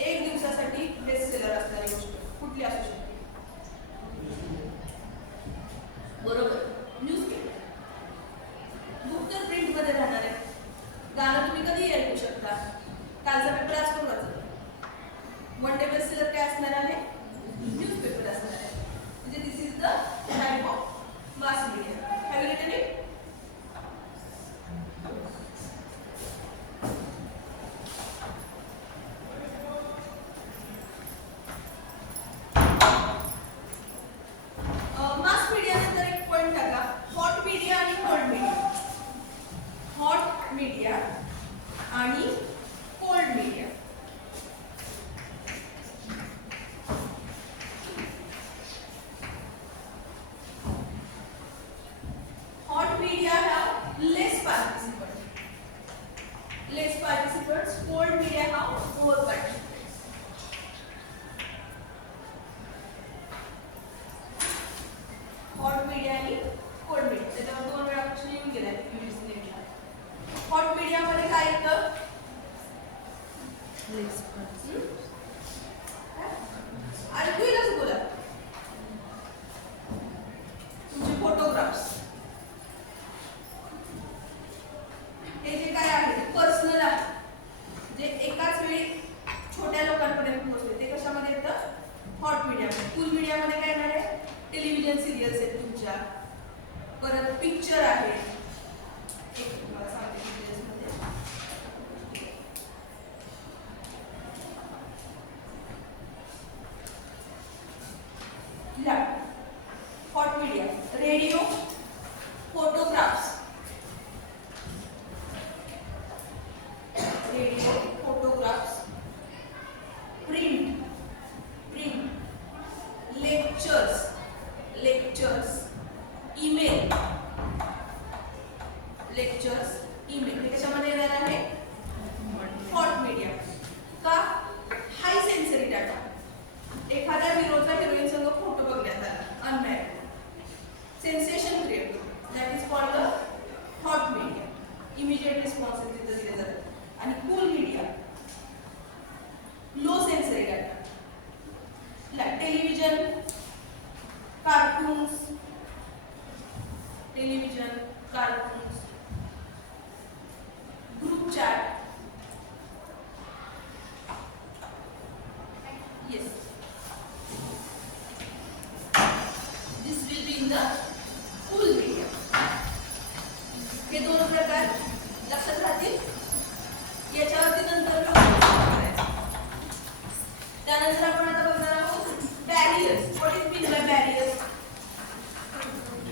एक दिवसासाठी बेस्ट सेलर असणारी गोष्ट कुठली असू शकते? बरोबर, न्यूजपेपर. बुक तर प्रिंट मध्ये राहणार आहे. गाणं तुम्ही कधी ऐकू शकता. कालचा पेपर आज पण वाचला. वन डे बेस्ट सेलर काय असणार आहे? न्यूजपेपर असणार आहे. म्हणजे this is the type of mass media. Have you written it? Mass media नंतर एक पॉइंट टाका. हॉट मीडिया आणि कोल्ड मीडिया. हॉट मीडिया आणि cold media. Hot media have less participants. Less participants. Cold media have more participants. Hot media आणि cold media. त्याच्यावर दोन वेळा प्रश्न येऊन गेलाय युनिव्हर्सिटीला. हॉट मीडिया मध्ये काय येतं? ऐकू येईल असं बोला. तुमचे फोटोग्राफ्स हे जे काय आहे पर्सनल आहे, जे एकाच वेळी छोट्या लोकांपर्यंत पोहोचते, ते कशामध्ये येतं? हॉट मीडियामध्ये. कूल मीडियामध्ये काय येणार आहे? टेलिव्हिजन सिरियल्स आहेत तुमच्या, परत पिक्चर आहे. एक तुम्हाला सांगते सिरियल्समध्ये hot media. Radio, photographs. Radio, photographs, print, lectures, email, एखाद्या हिरोचा हिरोईन संग फोटो बघण्यात आला अनमॅरिड, सेन्सेशन क्रिएट होतो, that is called the hot media. Immediate responses तिथं दिले जातात. आणि cool media, low sensory data, television, cartoons, group chat. Yes, this will be in the cool media. हे दोन प्रकार लक्षात राहतील. याच्यावरती नंतर करायचं. त्यानंतर आपण आता बघणार आहोत barriers. What is mean by barriers?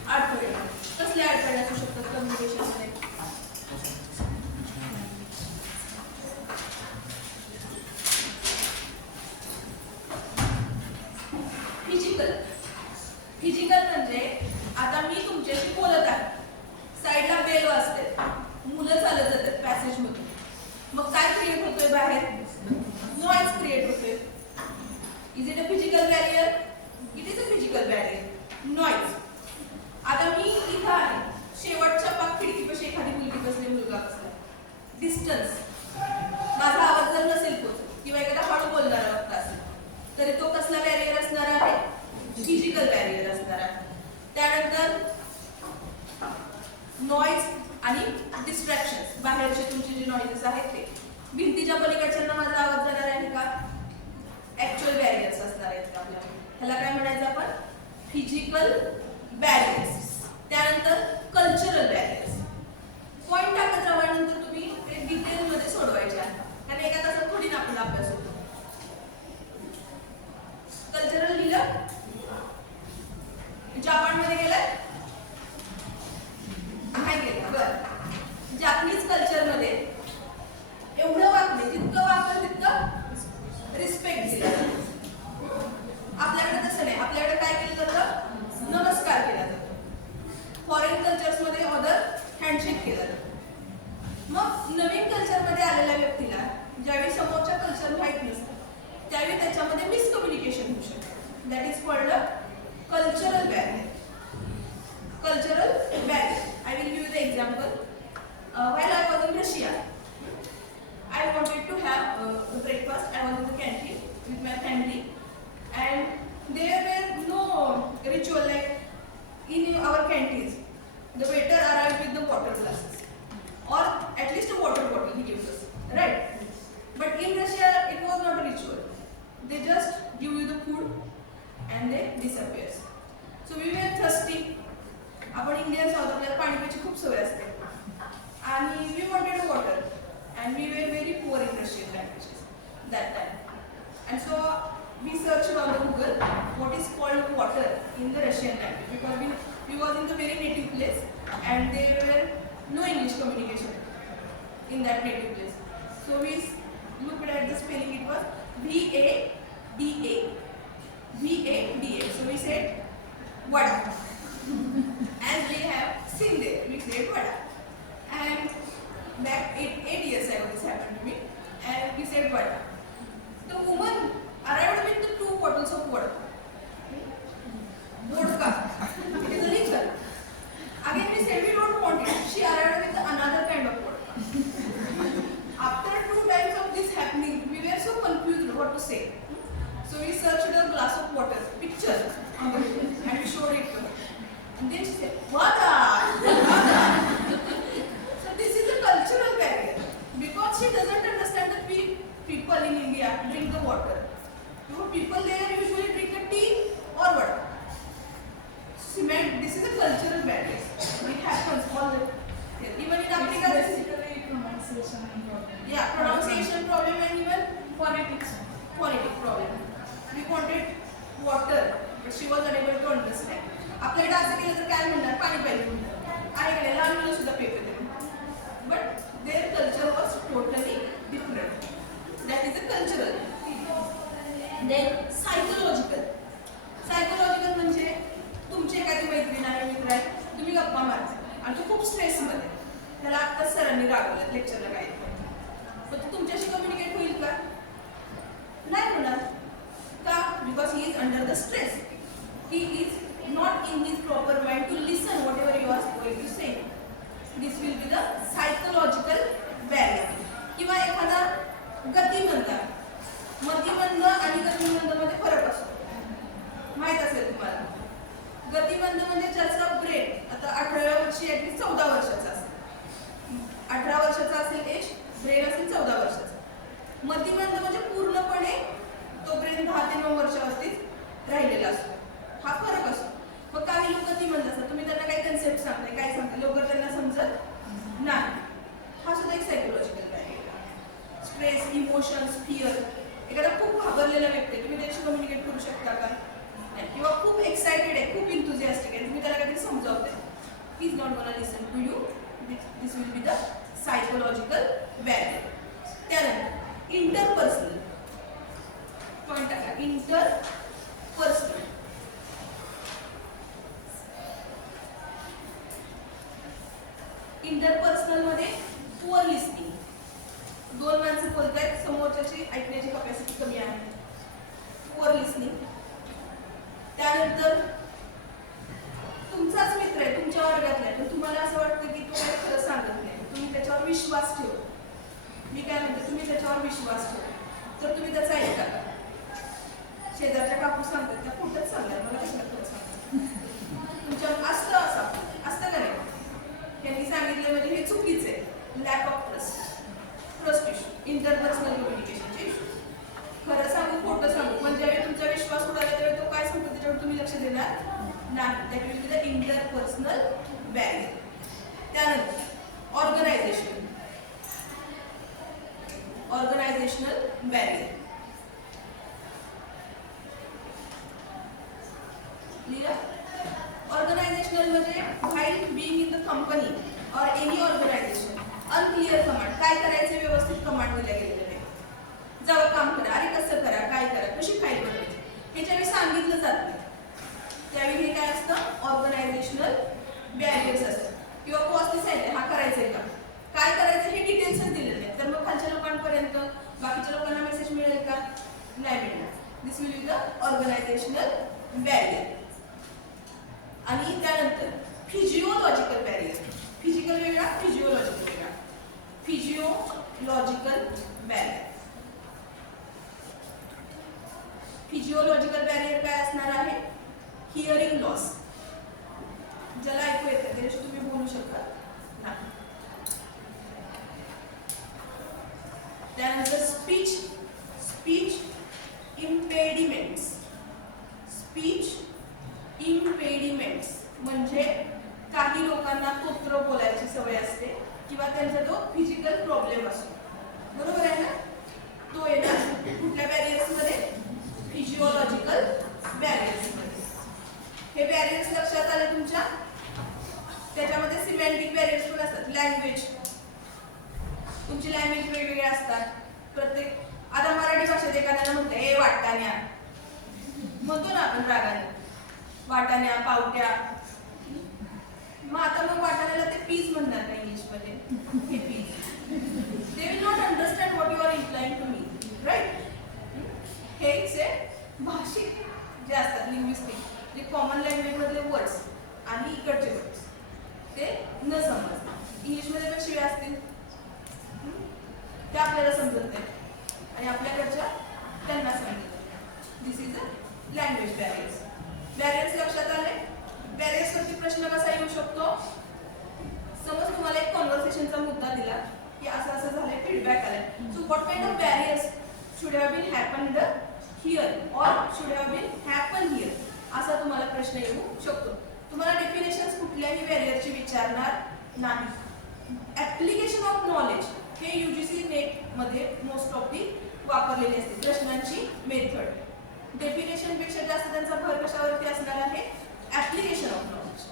अडथळे. कसले अडथळे असू शकतात कम्युनिकेशनमध्ये? फिजिकल म्हणजे आता मी तुमच्याशी बोलत आहे, साईडला बेल वाजते, मुलं चालत जातात पॅसेज मध्ये, मग काय क्रिएट होतोय बाहेर? नॉइज क्रिएट होतोय. Is it a physical barrier? It is a physical barrier. Noise. आता मी इथं आहे, शेवटच्या पाक खिडकीपाशी एखादी मुलगी बसली, मुलगा बसला, डिस्टन्स, माझा आवाज जर नसेल पोहोचत किंवा एखादा हळू बोलणारा वक्ता असेल तरी तो कसला बॅरियर असणार आहे? फिजिकल बॅरियर असणार आहे. त्यानंतर नॉइज आणि डिस्ट्रॅक्शन्स, बाहेरचे तुमचे जे नॉइजेस आहेत ते. भिंतीच्या पलीकडच्यांना माझा आवाज जाणार आहे का? ऍक्च्युअल बॅरियर्स असणार आहेत आपल्याला. ह्याला काय म्हणायचं आपण? Physical barriers. त्यानंतर कल्चरल बॅरियर्स. पॉईंट टाकत राहिल्यानंतर तुम्ही ते डिटेलमध्ये सोडवायचे आहे, कारण एका तासात थोडी ना आपला अभ्यास होतो. कल्चरल लिहिलं? जपानमध्ये गेलाय? नाही गेलं. बरं. जापनीज कल्चरमध्ये एवढं वागणे, जितकं वागलं तितकं रिस्पेक्ट दिला जातो. आपल्याकडे तसं नाही. आपल्याकडे काय केलं जातं? नमस्कार केला जातो. फॉरेन कल्चर्समध्ये ऑदर हँडशेक केला जातो. मग नवीन कल्चरमध्ये आलेल्या व्यक्तीला ज्यावेळी समोरच्या कल्चर माहीत नसतं त्यावेळी त्याच्यामध्ये मिसकम्युनिकेशन होऊ शकतं. That is called a cultural barrier. Cultural barrier. I will give you the example. While I was in Russia, I wanted to have the breakfast. I was in the canteen with my family, and there were no ritual like in our canteens. The waiter arrived with the water glasses, or at least a water bottle he gives us, right? But in Russia, it was not a ritual. They just give you the food, and they disappear. So we were thirsty. आपण इंडियन्स आहोत, आपल्याला पाणी प्यायची खूप सवय असते, आणि we wanted water and we were very poor in Russian languages that time. And so we search on the Google what is called water in the Russian language, because we was in the very native place and there were no English communication in that native place. So we looked at the spelling. It was VADA. So we said vada. As we have seen there, we said vada. And back 8 years ago this happened to me, and we said vada. The woman arrived with the 2 bottles of water. Vodka. It is a liquor. Again we said we don't want it. She arrived with another kind of vodka. After 2 times of this happening, we were so confused what to say. So we searched a glass of water, picture on the Google, and we showed it to her. And then she said, vada. So this is a cultural barrier, because she doesn't understand that we people in India drink the water. You know, people there usually drink a tea or water. Cement. This is a cultural barrier. It happens all the time. Even in Africa, this is pronunciation and problem. yeah, pronunciation problem and even phonetic problem. We wanted water, but she was unable to understand. आपल्याकडे असं केलं तर काय म्हणणार? पाणी पाहिजे म्हणणार. आहे का लहान मुलं सुद्धा पेपर देतात. But their culture was totally different. That is a cultural. Then psychological. Psychological म्हणजे तुमची एखादी मैत्रीण आहे, मित्र आहे, तुम्ही गप्पा मारता आणि तो खूप स्ट्रेसमध्ये, त्याला आत्ताच सरांनी रागवलं लेक्चरला काय, पण तो तुमच्याशी कम्युनिकेट होईल का? नाही होणार. का? Because stress. He is not in his proper mind to listen whatever you are going to say. This will be the psychological barrier. किंवा एखादा गतिमंद, मतिमंद आणि गतिमंद मध्ये फरक असतो, माहित असेल तुम्हाला. गतिमंद म्हणजे ज्याचा ब्रेन आता 18व्या वर्षी ऍटलीस्ट 14 वर्षाचा असेल, 18 वर्षाचा असेल एज, ब्रेन असेल 14 वर्षाचा. मतिमंद म्हणजे पूर्णपणे तो ब्रेन 10 ते 9 वर्षावरतीच राहिलेला असतो. हा फरक असतो. मग काही लोक गतिमंद असतात, तुम्ही त्यांना काही कन्सेप्ट सांगताय, काय सांगताय, लवकर त्यांना समजत नाही. हा सुद्धा एक psychological barrier. Stress, emotions, fear. एखादा खूप घाबरलेला व्यक्ती आहे, तुम्ही त्याशी कम्युनिकेट करू शकता का? नाही. किंवा खूप एक्साइटेड आहे, खूप इंथुझियास्टिक आहे, तुम्ही त्याला काहीतरी समजावताय, he is not gonna listen to you. This will be the psychological barrier. त्यानंतर इंटरपर्सनल पॉईंट टाका. इंटरपर्सनल इंटरपर्सनल मध्ये पुअर लिस्निंग. दोन माणसं बोलतायत, समोरच्याची ऐकण्याची कपॅसिटी कमी आहे, पुअर लिस्निंग. त्यानंतर तुमचाच मित्र आहे, तुमच्या वर्गातला आहे, पण तुम्हाला असं वाटतं की तो काही खरं सांगत नाही, तुम्ही त्याच्यावर विश्वास ठेवा. मी काय म्हणते, तुम्ही त्याच्यावर विश्वास ठेवा, तर तुम्ही त्याचा ऐका. शेजारच्या काकू सांगतात त्या कुठंच सांगतात, मला कशाला खरं सांगतात. तुमच्या असतं असतं का नाही, त्यांनी सांगितलं म्हणजे हे चुकीचं आहे. Lack of trust issue, interpersonal कम्युनिकेशनचे इश्यू. खरं सांगू खोटं सांगू, पण ज्यावेळी तुमचा विश्वास उडाला त्यावेळी तो काय सांगतो त्याच्यावर तुम्ही लक्ष देणार नाही. That will be the interpersonal barrier. त्यानंतर ऑर्गनायझेशनल बॅरियर. क्लियर? ऑर्गनायझेशनल म्हणजे while being in the company और एनी ऑर्गनायझेशन अनक्लिअर कमांड. काय करायचे व्यवस्थित कमांड दिल्या गेलेले नाही. जेव्हा काम करा, अरे कसं करा, काय करा, कशी फाईल बनवायची, हे ज्यावेळी सांगितलं जात नाही त्यावेळी हे काय असतं, ऑर्गनायझेशनल बॅरियर्स असतात. किंवा कॉस्टली सांगितलं हा करायचंय का, काय करायचं हे डिटेल्सच दिलेले नाही, तर मग खालच्या लोकांपर्यंत बाकीच्या लोकांना मेसेज मिळेल का, नाही मिळणार. This will be the organisational barrier. आणि त्यानंतर फिजिओलॉजिकल बॅरियर. फिजिकल वेगळा, फिजिओलॉजिकल वेगळा. Physiological barrier. फिजिओलॉजिकल बॅरियर काय असणार आहे, हिअरिंग लॉस. ज्याला ऐकू येतं त्याच्याशी तुम्ही बोलू शकता नाही. त्यानंतर स्पीच इम्पेडिमेंट्स. स्पीच इम्पेडिमेंट्स म्हणजे काही लोकांना तोत्र बोलायची सवय असते किंवा त्यांचा तो फिजिकल प्रॉब्लेम असतो, बरोबर आहे ना. तो येणार कुठल्या बॅरियर्स मध्ये, फिजिओलॉजिकल बॅरियर्स मध्ये. हे बॅरियर्स लक्षात आले तुमच्या. त्याच्यामध्ये सिमेंटिक बॅरियर्स पण असतात. लँग्वेज, तुमची लँग्वेज वेगवेगळ्या असतात. प्रत्येक आता मराठी भाषेत एखाद्याला म्हणते ए वाटाण्या, म्हणतो ना आपण रागाने, वाटाण्या, पावट्या. मग आता मग वाटाण्याला ते पीस म्हणणार का इंग्लिशमध्ये, हे piece. They will not understand what you are implying to me, right. हे से भाषिक जे असतात, लिंग्विस्टिक, जे कॉमन लँग्वेज मधले वर्ड्स आणि इकडचे वर्ड्स ते न समजतात. इंग्लिशमध्ये पण शिव्या असतील ते आपल्याला समजत नाही आणि आपल्याकडच्या त्यांना समजत. This is a language barriers. Barriers लक्षात आले. बॅरियर्सवरती प्रश्न कसा येऊ शकतो, समज तुम्हाला एक कॉन्व्हर्सेशनचा मुद्दा दिला की असं असं झालंय, फीडबॅक आलाय, so what kind of barriers should have been happened here or should have been happen here, असा तुम्हाला प्रश्न येऊ शकतो. तुम्हाला डेफिनेशन्स कुठल्याही बॅरियरची विचारणार नाही. ऍप्लिकेशन ऑफ नॉलेज हे UGC नेट मध्ये मोस्ट ऑफ दी वापरलेली असते. प्रश्नांची मेथड डेफिनेशन पेक्षा जास्त त्यांचा भर कशावरती असणार आहे, ऍप्लिकेशन ऑफ नॉलेज.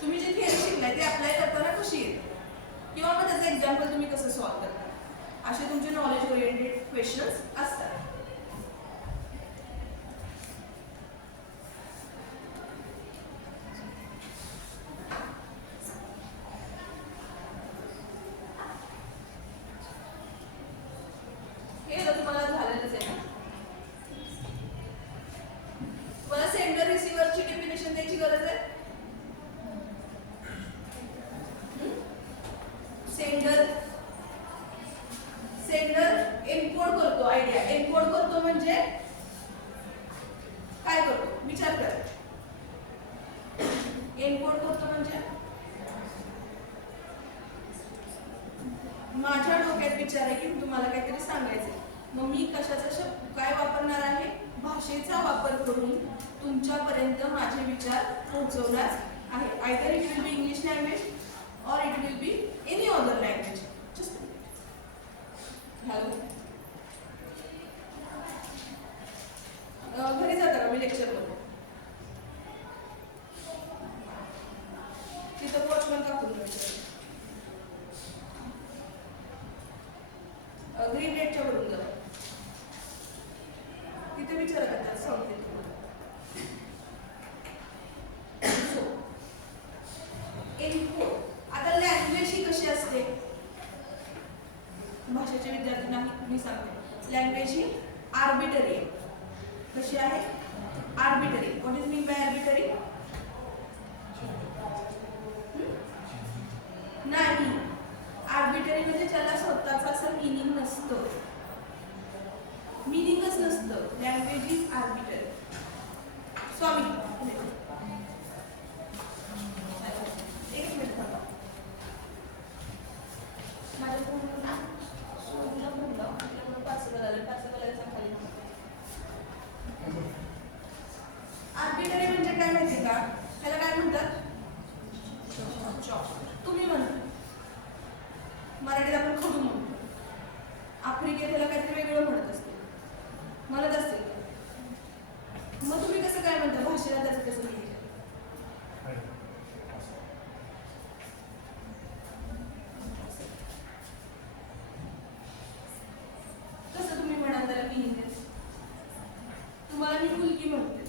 तुम्ही जे थिअरी शिकलाय ते अप्लाय करताना कशी येते किंवा मग त्याचं एक्झाम्पल तुम्ही कसं सॉल्व्ह करता, असे तुमचे नॉलेज ओरिएंटेड क्वेश्चन्स असतात. हे तर तुम्हाला झालेलंच आहे ना. तुम्हाला विचार करा. एन्कोड करतो म्हणजे माझ्या डोक्यात विचार आहे की तुम्हाला काहीतरी सांगायचं, मग मी कशाचा काय वापरणार आहे, भाषेचा वापर करून तुमच्यापर्यंत माझे विचार पोहोचवणार आहे. Either it will B English language or it will be any other language. Just hello. घरी जाता का मी लेक्चर मध्ये तिथं वॉचमन का करून ग्रीन रेडच्या वरून जा तिथे विचार करतात सांगते एन्कोड. आता लँग्वेज ही कशी असते, भाषेचे विद्यार्थी नाही मी सांगते, लँग्वेज ही आर्बिटरी आहे. कशी आहे, arbitrary. What is mean by arbitrary? नाही, आर्बिटरी म्हणजे त्याला स्वतःचं असं मिनिंग नसतं, मिनिंगच नसतं. Language is arbitrary. स्वामी एक मिनिट थांबा. माझ्या फोनवर ना शोधला म्हणलं आपल्याकडे पार्सल आलं, पार्सल आलं खाली. आर्बिटरी म्हणजे काय माहिती का, त्याला काय म्हणतात, तुम्ही म्हणा मराठीत आपण खडू म्हणतो, आफ्रिकेत त्याला काहीतरी वेगळं म्हणत असते, म्हणत असते. मग तुम्ही कसं काय म्हणता, भाषेला त्याचं कसं लिहिलं? कसं तुम्ही म्हणाल त्याला लिहिलं? तुम्हाला मी मुलगी म्हणते,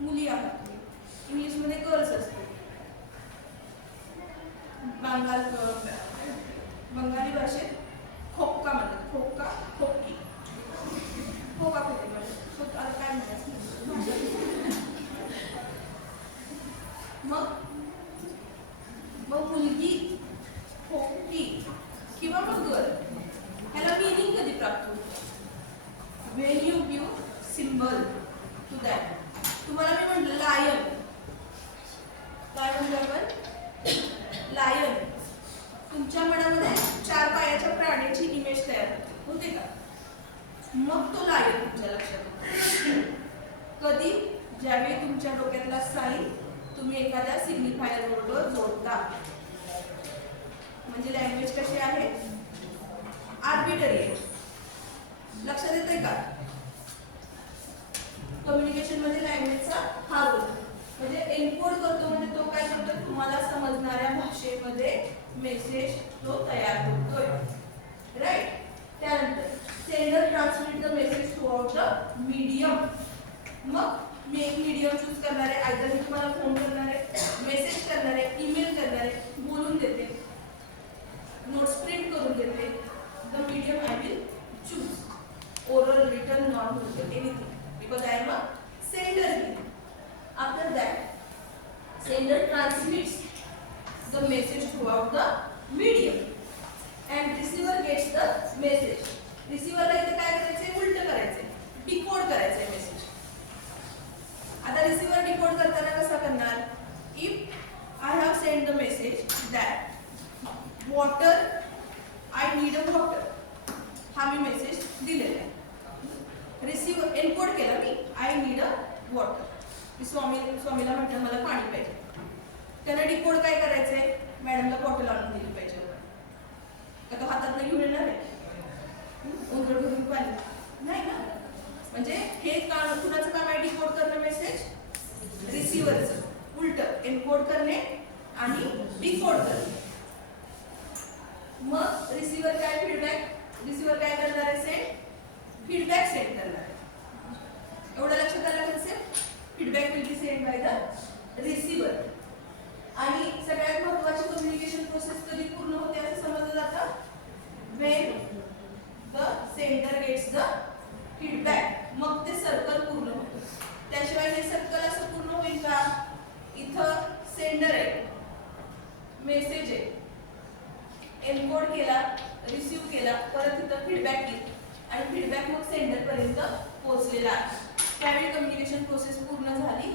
मुली आहात तुम्ही, इंग्लिशमध्ये गर्ल्स असते. बंगाली भाषेत खोक्का म्हणतात, खोक्का खोक्की, खोका खोकी म्हणतात. आता काय म्हणायचं, मग मुलगी खोकी किंवा मग गर्ल, ह्याला मिनिंग कधी प्राप्त होतं? When you give symbol to that. तुम्हाला मी म्हटलं लायन, काय म्हणतो आपण, लायन. तुमच्या मनामध्ये 4 पायाच्या प्राण्याची इमेज तयार होते का? मग तो लायन तुमच्या लक्षात येतो. कधी? ज्यावेळी तुमच्या डोक्यातला साईन तुम्ही एखाद्या सिग्निफायर बरोबर जोडता. म्हणजे लँग्वेज कशी आहे, आर्बिटरी आहे. लक्षात येतंय का? कम्युनिकेशन मध्ये लँग्वेजचा हा रोल. म्हणजे एन्कोड करतो म्हणजे तो काय करतो, तुम्हाला समजणाऱ्या भाषेमध्ये मेसेज तो तयार होतोय, राईट. त्यानंतर sender transmit the message through out the medium. मग मी एक मीडियम चूज करणार आहे, आयदर मी तुम्हाला फोन करणार आहे, मेसेज करणार आहे, ईमेल करणार आहे, बोलून देते, नोट्स प्रिंट करून देते. The medium I will choose, oral, written, non-verbal, anything, because I am a sender here. After that, sender transmits the message throughout the medium, and receiver gets the message. Receiver ला इथे काय करायचंय, उलट करायचंय, डिकोड करायचंय मेसेज. आता रिसीवर डिकोड करताना कसा करणार? If I have sent the message that water, I need a water, हा मी मेसेज दिलेला आहे. रिसीव्ह एन्कोड केला मी, आय नीड अ वॉटर. स्वामीला म्हटलं मला पाणी पाहिजे. त्यानं डिकोड काय करायचंय, मॅडमला बॉटल आणून दिली पाहिजे. का तो हातात घेऊन येणार आहे, उंदर भरून पाणी नाही ना. म्हणजे हे काम कुणाचं काम आहे, डिकोड करणं मेसेज, रिसिव्हरचं. उलट एन्कोड करणे आणि डिकोड करणे. मग रिसिव्हर काय फीडबॅक, रिसिव्हर काय करणार आहे, सेंड फीडबॅक सेंड करणार आहे. एवढं लक्षात आलं असेल. Feedback will be send by the receiver. आणि सगळ्यात महत्त्वाची कम्युनिकेशन प्रोसेस कधी पूर्ण होते असं समजलं जातं, when the sender gets the feedback. मग ते सर्कल पूर्ण होतं. त्याशिवाय हे सर्कल असं पूर्ण होईल का? इथं सेंडर आहे, मेसेज आहे, एन्कोड केला, रिसीव्ह केला, परत इथं फीडबॅक येईल आणि फीडबॅक मग सेंडर पर्यंत पोहोचलेला आहे. त्यावेळी कम्युनिकेशन कम्युनिकेशन प्रोसेस पूर्ण झाली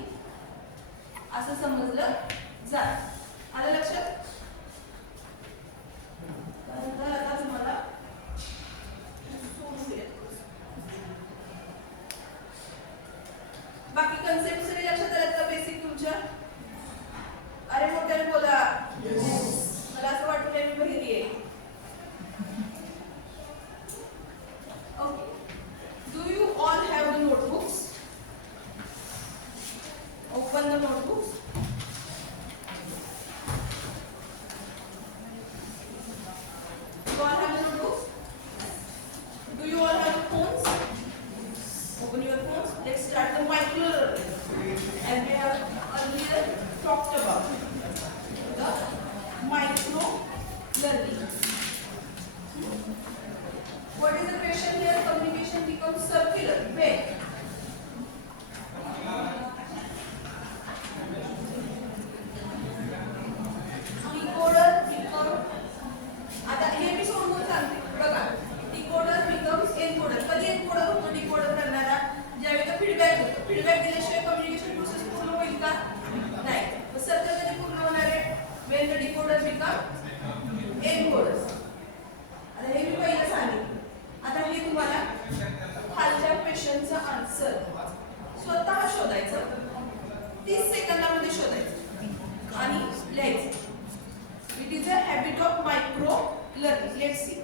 असं समजलं जात. आलं लक्षात? तर आता तुम्हाला सोडून देऊया. बाकी कन्सेप्ट सगळे लक्षात आल्यात का बेसिक तुमच्या? अरे मोठ्याने बोला. मला असं वाटलं मी बहिरी आहे. Okay. Do you all have the notebooks? Open the notebooks. You all have the notebooks? Do you all have phones? Open your phones. Let's start the micro learning. As we have earlier talked about the micro learning. What is the question here? Communication becomes circular. When? Decoder becomes. आता हे मी सोडून सांगते बघा. Decoder becomes encoder. कधी encoder होतो decoder करणारा? ज्यावेळी का फीडबॅक होतो. फीडबॅक दिल्याशिवाय कम्युनिकेशन प्रोसेस पूर्ण होईल का? नाही. मग सर्कल कधी पूर्ण होणार आहे? When the decoder becomes encoder. आता हे मी पहिलं सांगितलं. आता हे तुम्हाला खालच्या क्वेश्चनचा आन्सर स्वतः शोधायचं. 30 सेकंदामध्ये शोधायचं आणि लिहायचं. It is a habit of micro learning. Let's see.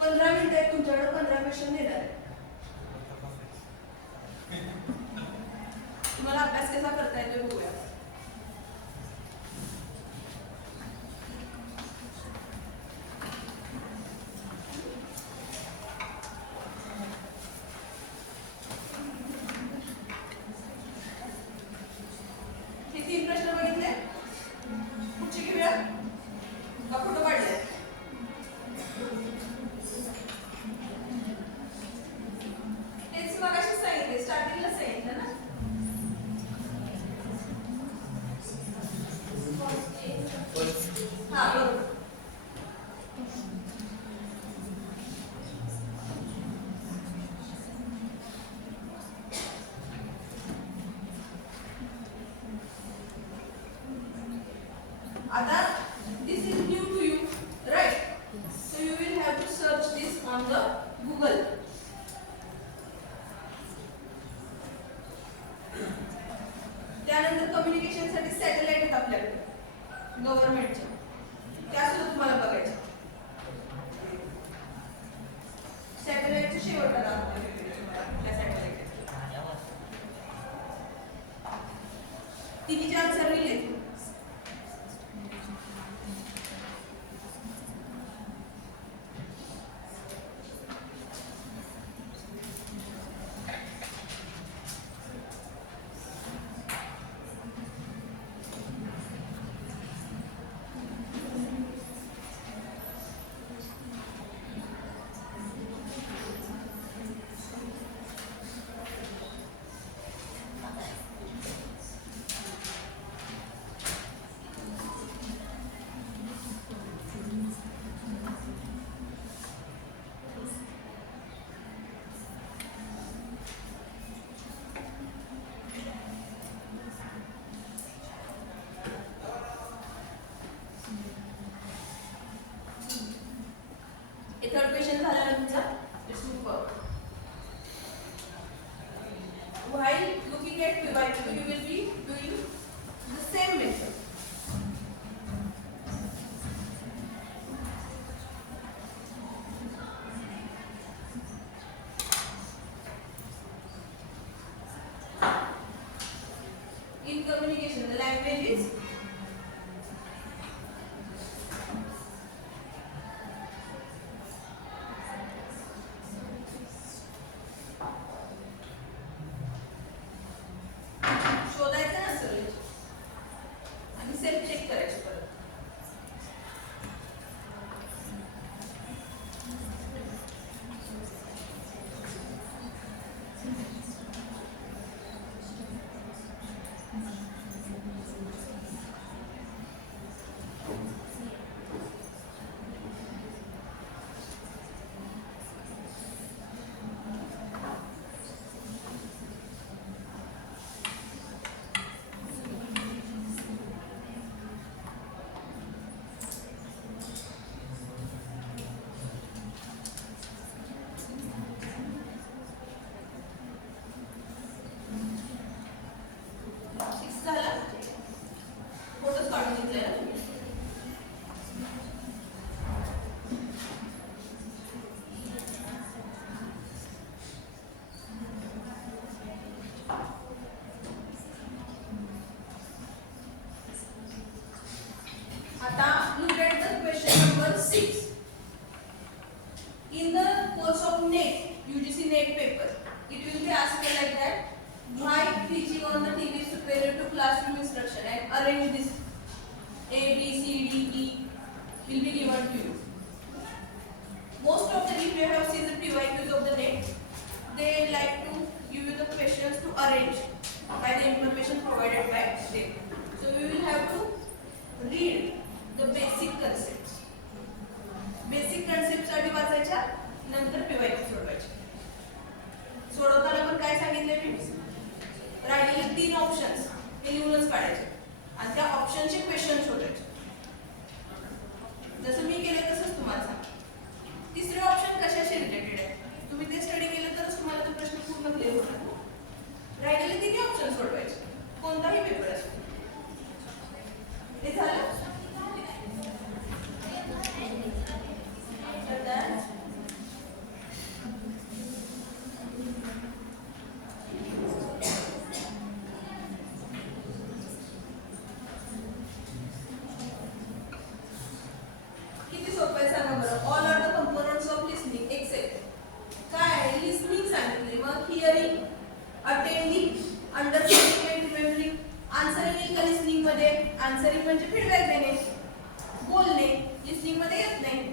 15 मिनिटं आहेत तुमच्याकडे. 15 क्वेश्चन देणार आहे. तुम्हाला अभ्यास कसा करता येतोय बघूया. हे 3 प्रश्न बघितले. कुठचे घेऊया का फोटो काढले? तेच मगाशी सांगितले. स्टार्टिंगला सांगितलं ना. हा बरोबर. Ada, this is new to you, right? So you will have to search this on the Google. त्यानंतर कम्युनिकेशन साठी सॅटेलाइट आहेत आपल्याकडे गव्हर्नमेंटचे. त्या सुद्धा तुम्हाला बघायच्या. सॅटेलाइटचे शेवटला दाखवले सॅटेलाइट. तिन्हीचे आन्सर लिहिले. थर्ड क्वेश्चन झाला ना तुमचा. Let's move forward. While looking at PYQ, you will be doing the same method. In communication, the language is शोधायचं ना सगळे आणि सेल्फ चेक करायचं परत. teaching on the TV is superior to classroom instruction and arrange this. A, B, C, D, E will be given to you. Most of the, if you have seen the PYQs of the net, they like to give you the questions to arrange by the information provided by them. So we will have to read the basic concepts. Basic concepts साठी वाचायच्या, नंतर PYQ सोडवायचे. सोडवताना पण काय सांगितले मी? राहिलेले 3 ऑप्शन्स हे लिहूनच काढायचे आणि त्या ऑप्शनचे क्वेश्चन शोधायचे. जसं मी केलं तसंच तुम्हाला सांग. तिसरे ऑप्शन कशाशी रिलेटेड आहे? तुम्ही ते स्टडी केलं तरच तुम्हाला तो प्रश्न पूर्ण क्लिअर होणार. राहिलेले 3 ऑप्शन सोडवायचे, कोणताही पेपर असतो. हे झालं. किती सोपं आहे सांगा बरं. All are the components of listening except काय आहे? लिसनिंग सांगितले, मग hearing, attending, understanding and remembering. Answering येईल का लिसनिंग मध्ये? आन्सरिंग म्हणजे फीडबॅक देणे, बोलणे. लिसनिंग मध्ये येत नाही.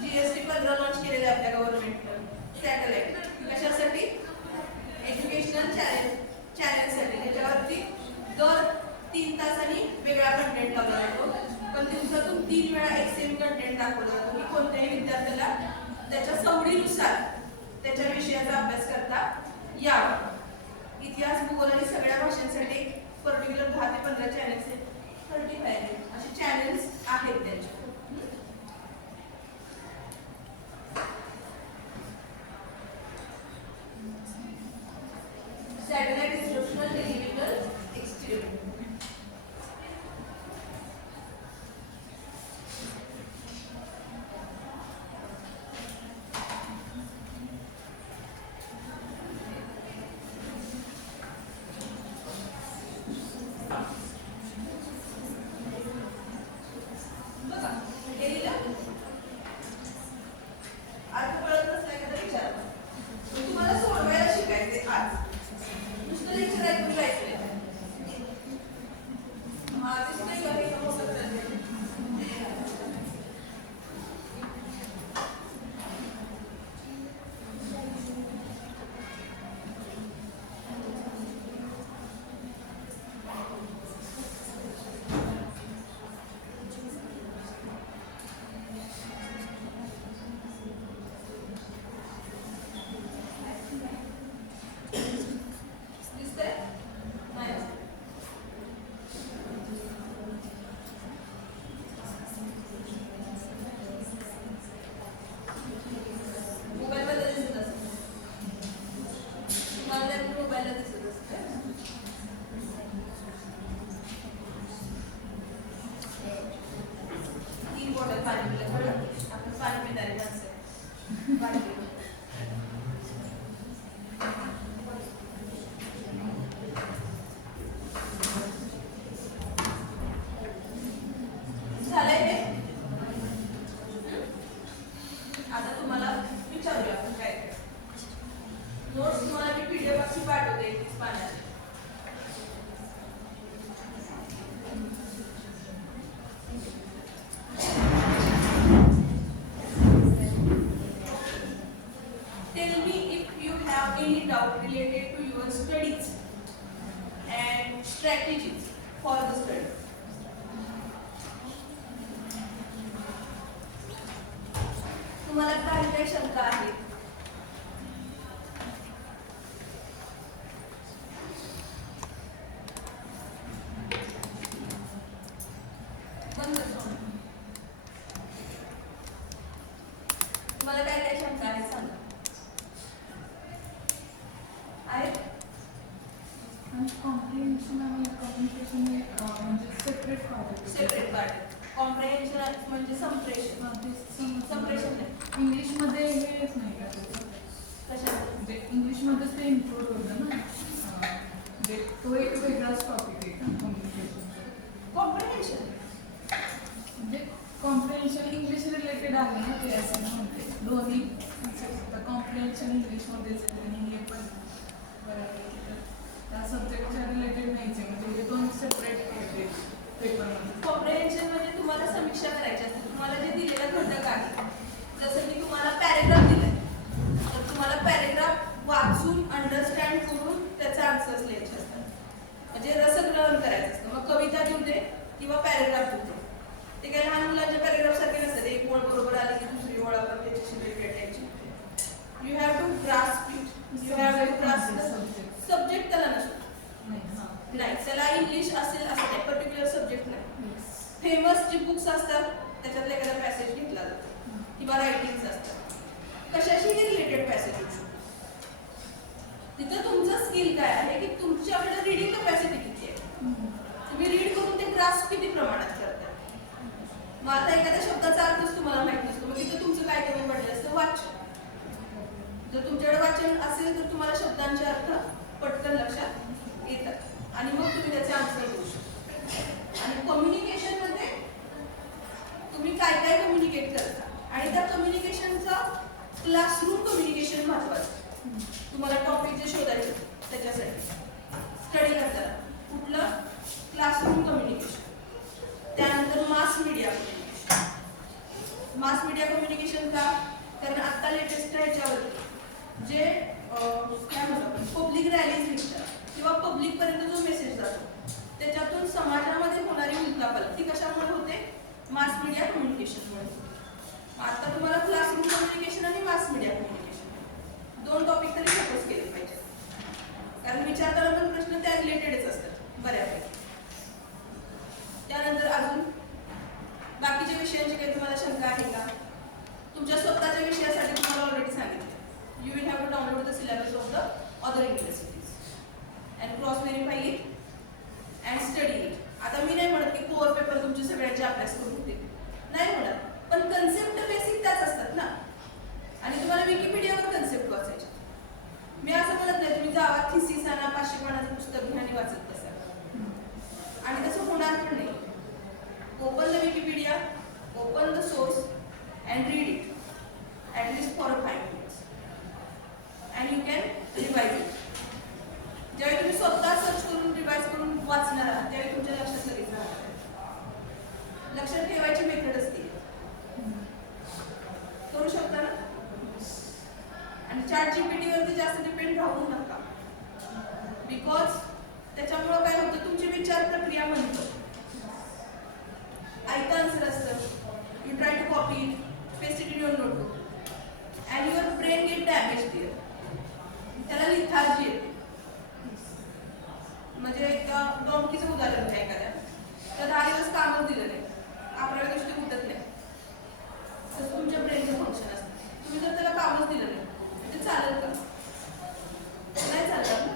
जीएसटी 15 लॉन्च केलेले आपल्या गव्हर्नमेंटनं. सॅटेलाइट कशासाठी? एज्युकेशनल चॅनलसाठी. त्याच्यावरती दर 3 तासांनी वेगळा कंटेंट लावला जातो, पण दिवसातून 3 वेळा एक सेम कंटेंट दाखवला जातो की कोणत्याही विद्यार्थ्याला त्याच्या सवडीनुसार त्याच्या विषयाचा अभ्यास करता यावा. इतिहास, भूगोल आणि सगळ्या भाषांसाठी पर्टिक्युलर 10 ते 15 चॅनल्स आहेत. 35 असे चॅनल्स आहेत त्यांचे. Satellite instructional television experiment. Dance आहे बाकी. झालंय हे? आता तुम्हाला विचारूया आपण काय नोट्स तुम्हाला मी पीडीएफ अशी पाठवते 31 पानाची. Tell me if you have any doubt related to your studies and strategies for the study. तुम्हाला काही काही शंका आहेत? बंद करू. तुम्हाला काय काय शंका आहेत सांगा. आहेत? आणि कॉम्प्रिहेन्शन आणि कम्युनिकेशन हे म्हणजे separate part separate part. Comprehension म्हणजे संप्रेषण. संप्रेषण नाही. इंग्लिशमध्ये हे येत नाही का त्याचं? कशात? म्हणजे इंग्लिशमध्येच ते इन्क्लूड होतं ना म्हणजे तो एक वेगळाच टॉपिक आहे का कम्युनिकेशनचा? कॉम्प्रिहेन्शन म्हणजे कॉम्प्रिहेन्शन इंग्लिश रिलेटेड आहे ना ते असं म्हणते दोन्ही कॉम्प्रिहेन्शन इंग्लिशमध्येच येते आणि हे पण बऱ्यापैकी तर त्या सब्जेक्टच्या रिलेटेड नाहीच आहे म्हणजे हे दोन सेपरेट होते पेपरमध्ये. कॉम्प्रिहेन्शन म्हणजे तुम्हाला समीक्षा करायची असते. तुम्हाला जे दिलेलं घटक आहे जसं की तुम्हाला पॅरेग्राफ दिलाय तर तुम्हाला पॅरेग्राफ वाचून अंडरस्टँड करून त्याचे आन्सर्स लिहायचे असतात. म्हणजे रसग्रहण करायचं असतं. मग कविता देऊ दे किंवा पॅरेग्राफ देऊ दे. ते काही लहान मुलांच्या पॅरेग्राफ सारखे नसतात. एक ओळ बरोबर आली की दुसरी ओळ आपण त्याच्याशी रिलेटेड यायची. You have to grasp it. You have to grasp subject त्याला नसतो. नाही त्याला इंग्लिश असेल असं नाही. पर्टिक्युलर सब्जेक्ट नाही. फेमस जी बुक्स असतात त्याच्यातला एखादा पॅसेज घेतला जातो किंवा रायटिंग्स असतात. कशाशीही रिलेटेड पॅसेज होऊ शकतो. तिथं तुमचं स्किल काय आहे की तुमच्याकडे रिडिंग कॅपॅसिटी किती आहे. तुम्ही रीड करून ते ग्रास्प किती प्रमाणात करता. मग आता एखाद्या शब्दाचा अर्थच तुम्हाला माहित नसतो मग तिथं तुमचं काय कमी पडलं असतं वाचन. जर तुमच्याकडे वाचन असेल तर तुम्हाला शब्दांचे अर्थ पटकन लक्षात येतात आणि मग तुम्ही त्याचे आन्सर देऊ शकता. आणि कम्युनिकेशन मध्ये तुम्ही काय काय कम्युनिकेट करता आणि त्या कम्युनिकेशनचा क्लासरूम कम्युनिकेशन महत्वाचं. तुम्हाला टॉपिक जे शोधायचे त्याच्यासाठी स्टडी करताना कुठलं क्लासरूम कम्युनिकेशन. त्यानंतर mass media communication. Mass media communication का कारण आत्ता लेटेस्ट ह्याच्यावर जे काय म्हणतो आपण पब्लिक रॅलीज निघतात किंवा पब्लिक पर्यंत जो मेसेज जातो त्याच्यातून समाजामध्ये होणारी उलथापालथ ती कशामुळे होते मास मीडिया कम्युनिकेशनमुळे. आता तुम्हाला क्लासरूम कम्युनिकेशन आणि मास मीडिया कम्युनिकेशन दोन टॉपिक तरी फोकस केले पाहिजे कारण विचारताना पण प्रश्न त्या रिलेटेडच असतात बऱ्यापैकी. त्यानंतर अजून बाकीच्या विषयांची काही तुम्हाला शंका आहे का? तुमच्या स्वतःच्या विषयासाठी तुम्हाला ऑलरेडी सांगितलं you will have to download the syllabus of the other universities and cross verify it and study it. आता मी नाही म्हणत की कोर पेपर तुमचे सगळ्यांचे अभ्यास करून होते नाही म्हणत पण कन्सेप्ट बेसिक त्याच असतात ना आणि तुम्हाला विकिपीडियावर कन्सेप्ट वाचायचे. मी असं म्हणत नाही तुम्ही जावा थिसिस आणा 500 पानाचं पुस्तक घ्या आणि वाचत बसा आणि तसं होणार पण नाही. Open the Wikipedia, open the source and read it at least for 5 minutes and you can revise it. ज्यावेळी तुम्ही स्वतः सर्च करून रिवाइज करून वाचणार आहात त्यावेळी तुमच्या लक्षात लगेच राहणार. लक्षात ठेवायची मेथड असते करू शकता ना. आणि ChatGPT वरती जास्त डिपेंड राहू नका बिकॉज त्याच्यामुळे काय होतं तुमची विचार प्रक्रिया म्हणतो ऐका आन्सर असतं you try to copy it paste it in your notebook and your brain get damaged there. त्याला लिथार्जी येते. म्हणजे एक डॉंकीचं उदाहरण घ्या एखाद्या तर 10 दिवस कामच दिलं नाही 11व्या दिवशी उठत नाही तसं तुमच्या ब्रेनचं फंक्शन असतं. तुम्ही जर त्याला कामच दिलं नाही ते चालेल का? नाही चालणार ना.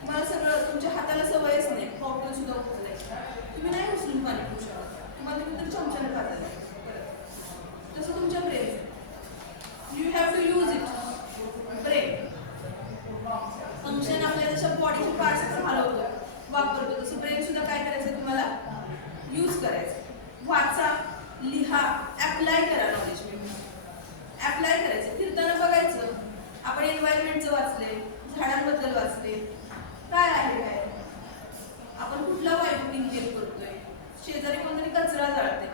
तुम्हाला सगळं तुमच्या हाताला सवयच नाही बॉटल सुद्धा उचलायची तुम्ही नाही उचलून पाणी पिऊ शकत तुम्हाला तर चमच्याने खाता तसं तुमच्या ब्रेन अप्लाय करायचं, फिरताना बघायचं. आपण एन्व्हायरमेंटचं वाचले, झाडांबद्दल वाचले, काय आहे काय, आपण कुठला वायू इनहेल करतोय, शेजारी कोणतरी कचरा जाळते,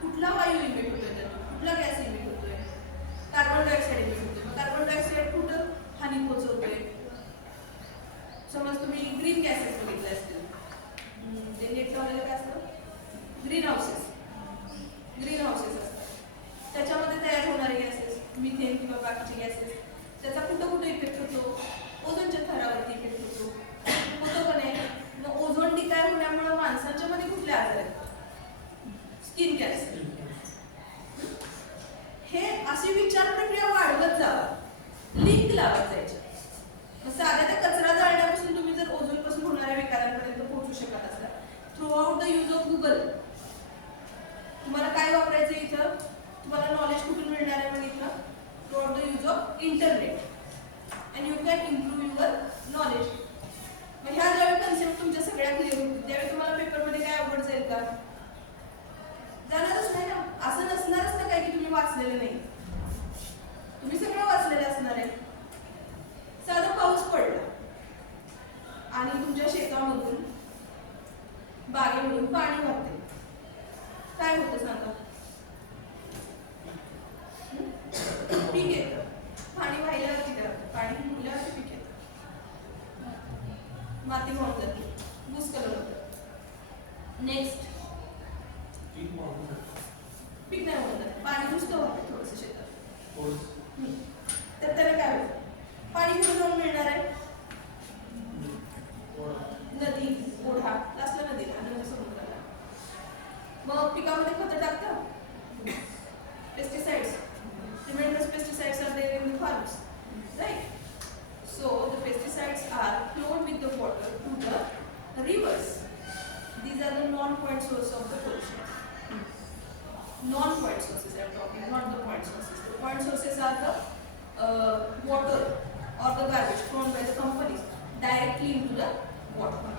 कुठला वायू इमिट होतोय, त्यातून कुठला गॅस इमिट होतोय, कार्बन डायऑक्साईड इमिट होतोय. मग कार्बन डायऑक्साईड कुठं हानी पोहोचवतोय. समज तुम्ही ग्रीन गॅसेस बघितले असतील, ते नेट लावलेलं काय असतं, ग्रीन हाऊसेस. ग्रीन हाऊसेस असतात, त्याच्यामध्ये तयार होणारे गॅसेस, मिथेन किंवा बाकीचे गॅसेस, त्याचा कुठं कुठं इफेक्ट होतो, ओझोनच्या थरावरती इफेक्ट होतो. होतो का नाही. मग ओझोन डिकाय होण्यामुळे माणसांच्या मध्ये कुठले आजार आहेत, स्किन कॅन्सर. हे अशी विचार प्रक्रिया वाढवत जावा, लिंक लावत जायची. साध्या त्या कचरा जाळण्यापासून तुम्ही जर ओझोन पासून होणाऱ्या विकारांपर्यंत पोहोचू शकत असाल, through out the use of Google. तुम्हाला काय वापरायचं इथं, तुम्हाला नॉलेज कुठून मिळणार आहे मग इथं, through out the use of internet, and you can improve your knowledge. मग ह्या ज्यावेळी कन्सेप्ट तुमच्या सगळ्या क्लिअर होतील त्यावेळी तुम्हाला पेपरमध्ये काय अवघड जाईल का, जाणारच नाही ना. असं नसणारच ना काय की तुम्ही वाचलेलं नाही, तुम्ही सगळं वाचलेलं असणार आहे. साधा पाऊस पडला आणि तुमच्या शेतामधून बागेमधून पाणी वाहते, काय होतं सांगा, पीक येतं. पाणी वाहिल्यावरती काय होतं, पाणी मुरल्यावरती पीक येतं, माती वाहून जाते, भूस्खलन होतं. नेक्स्ट पीक नाही होऊन जात, पाणी नुसतं वाहतं थोडंसं शेतात, तर त्याला काय होतं, पाणी कुठं जाऊन मिळणार आहे, नदी, ओढा, लास्टला नदीला आणि समुद्राला. मग पिकामध्ये खतं टाकतं, pesticides, tremendous pesticides are there in the farms, right? So the pesticides are flowed with the water to the rivers. These are the non-point source of the pollution. Non-point sources I am talking, not the point sources. The point sources are the water or the garbage thrown by the companies directly into the water.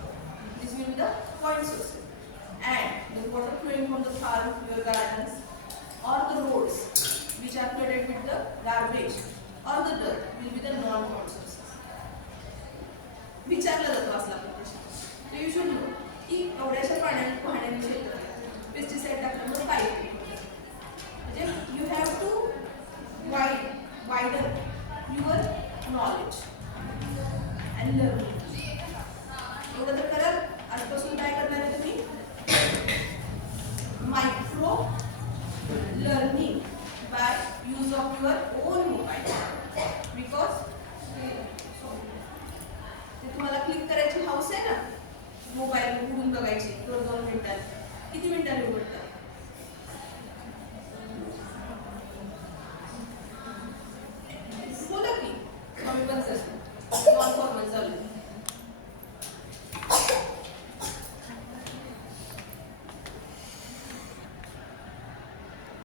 This will be the point sources. And the water flowing from the farm, your gardens, or the roads, which are flooded with the garbage or the dirt, will be the non-point sources. विचारलं जातं असला प्रश्न, यू शुड नो की एवढ्याशा पाण्याने शेतात पेस्टिसाइड टाकल्यामुळे काय येते. म्हणजे you have to widen your knowledge and learning. एवढं तर करा. आजपासून काय करणार आहे तुम्ही, micro learning by use of your own mobile. Because ते तुम्हाला क्लिक करायची हाऊस आहे ना, मोबाईल उघडून बघायची 2 मिनिटात, किती मिनिटांनी उघडतात,